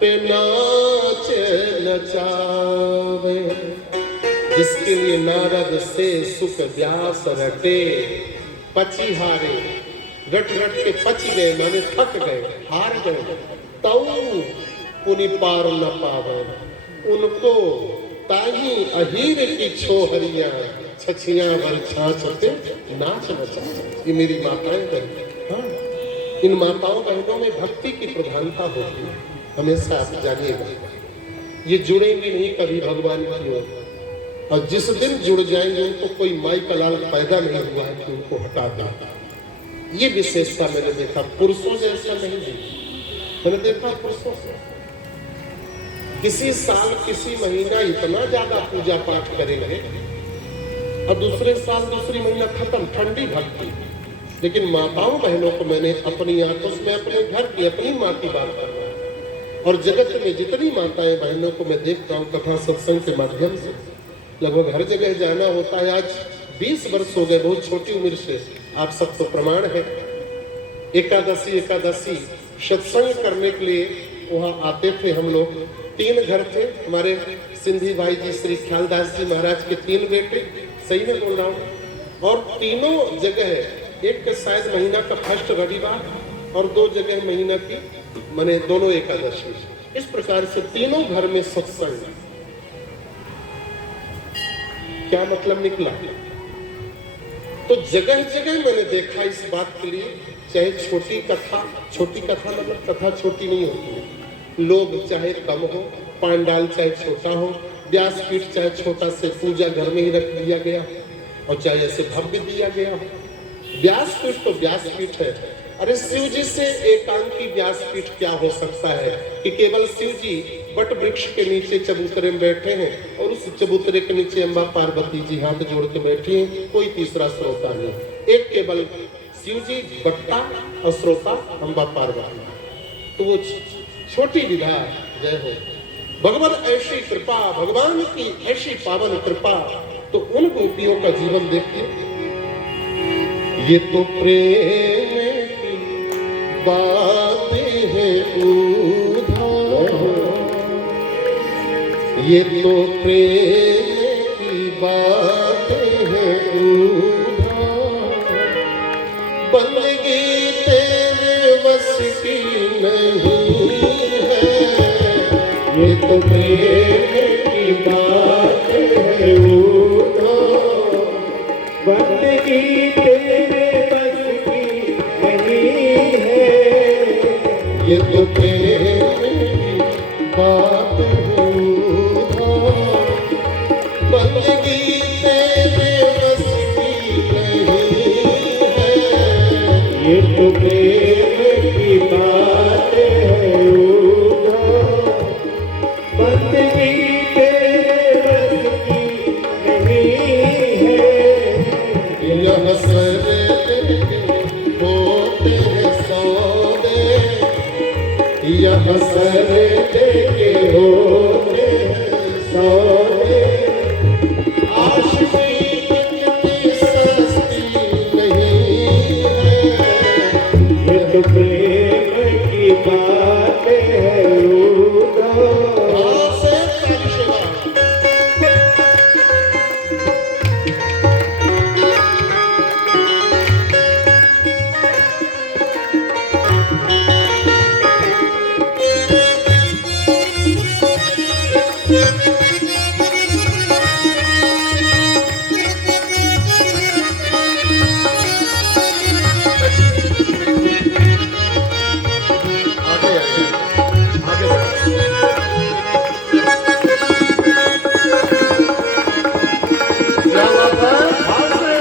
पे नाचे नचावे। जिसके लिए नारद से सुख व्यास रटे, पचिहारे, रट रट के पच गए, माने थक गए, हार गए। तऊ पुनि पार न पावे, उनको ताही अहीर की छोहरिया छछिया भर छाछ पे नाच नचा। ये मेरी माताएं बहन, हाँ, इन माताओं बहनों में भक्ति की प्रधानता होती है, हमेशा आप जानिएगा। ये जुड़ेंगी नहीं कभी भगवान की ओर, और जिस दिन जुड़ जाएंगे उनको कोई माई का लाल पैदा नहीं हुआ है कि उनको हटा देगा। ये विशेषता मैंने देखा, पुरुषों जैसा नहीं देखा। मैंने देखा पुरुषों से किसी साल किसी महीना इतना ज्यादा पूजा पाठ करेंगे और दूसरे साल दूसरी महीना खत्म, ठंडी भक्ति। लेकिन माताओं बहनों को मैंने अपनी आंखों से, मैं अपने घर की अपनी माँ की बात कर रहा हूँ, और जगत में जितनी माताएं बहनों को मैं देखता हूँ कथा सत्संग के माध्यम से, लगभग हर जगह जाना होता है। आज 20 वर्ष हो गए, बहुत छोटी उम्र से, आप सब तो प्रमाण है। एकादशी सत्संग करने के लिए वहाँ आते थे हम लोग। 3 घर थे हमारे, सिंधी भाई जी श्री ख्यालदास जी महाराज के 3 बेटे, सही में बोल रहा हूँ। और तीनों जगह, एक शायद महीना का फर्स्ट रविवार और 2 जगह महीना की माने दोनों एकादशी। इस प्रकार से तीनों घर में सत्संग। क्या मतलब निकला? तो जगह जगह मैंने देखा इस बात के लिए, चाहे छोटी कथा मतलब कथा छोटी नहीं होती है, लोग चाहे कम हो, पांडाल चाहे छोटा हो, व्यासपीठ चाहे छोटा से पूजा घर में ही रख दिया गया, और चाहे ऐसे भव्य दिया गया हो, व्यासपीठ तो व्यासपीठ है। अरे शिव जी से एकांकी व्यासपीठ क्या हो सकता है कि केवल शिव जी बट वृक्ष के नीचे चबूतरे में बैठे हैं और उस चबूतरे के नीचे अम्बा पार्वती जी हाथ जोड़ के बैठी हैं, कोई तीसरा श्रोता नहीं। एक केवल शिव जी बट्टा और श्रोता अम्बा पार्वती। तो वो छोटी विधा, जय हो भगवान, ऐसी कृपा, भगवान की ऐसी पावन कृपा। तो उन गोपियों का जीवन देखिए, ये तो प्रेम की बातें हैं उधार, ये तो प्रेम की बातें हैं उधार, बंदगी तेरे बस की नहीं है, ये तो प्रेम की बातें हैं उधार, बंदगी तेरे बस की नहीं है, ये तो प्रेम की बात है, बंदगी तेरे बस की नहीं है, ये तो प्रेम की बात है बंदगी तेरे बस की नहीं है, यह सरे होते हैं सौदे, यह सरे के होते हैं सौदे, आशिकी कितनी सस्ती नहीं है, ये तो प्रेम की बात है से ताली सेवा। आगे आगे क्या बात है, भाव से।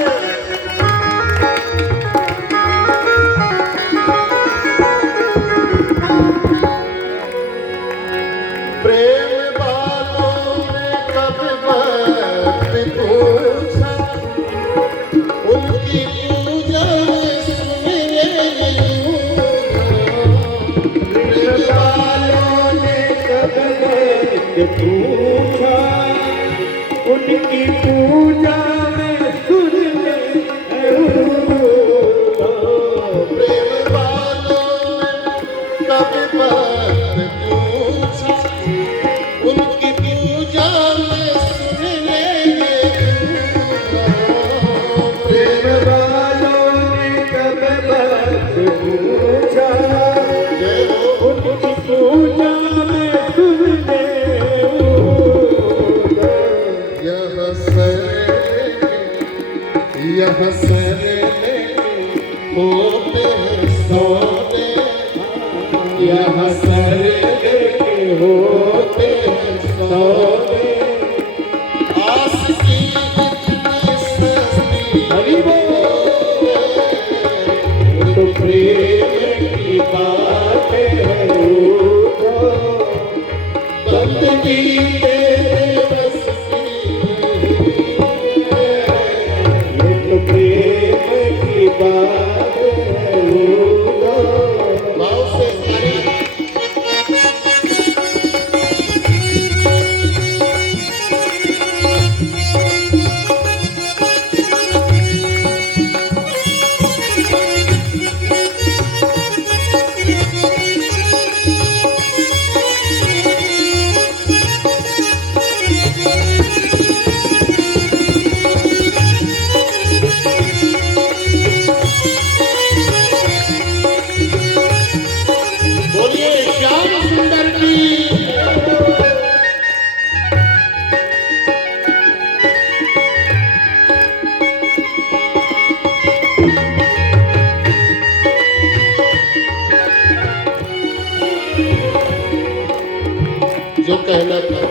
प्रेम बालों ने कब बात पूछा, उनकी पूजा में सुने प्रेम बालों ने कब पूछा, उनकी पूजा में सुन ले प्रेम बालों ने कब बात पूछा, उनकी पूजा में सुन लेंगे प्रेम वालों ने कब बात पूछा, उनकी पूजा में सुन ले यह सरे होते हैं सौदे, यह सरे होते हैं सौदे, आस की इतनी सस्ती हरि बोल, तो प्रेम की बात है बंदगी तेरे बस की है, ये तो प्रेम की बात है भाव से सारी। बोलिए श्याम सुंदर की। जो कहना था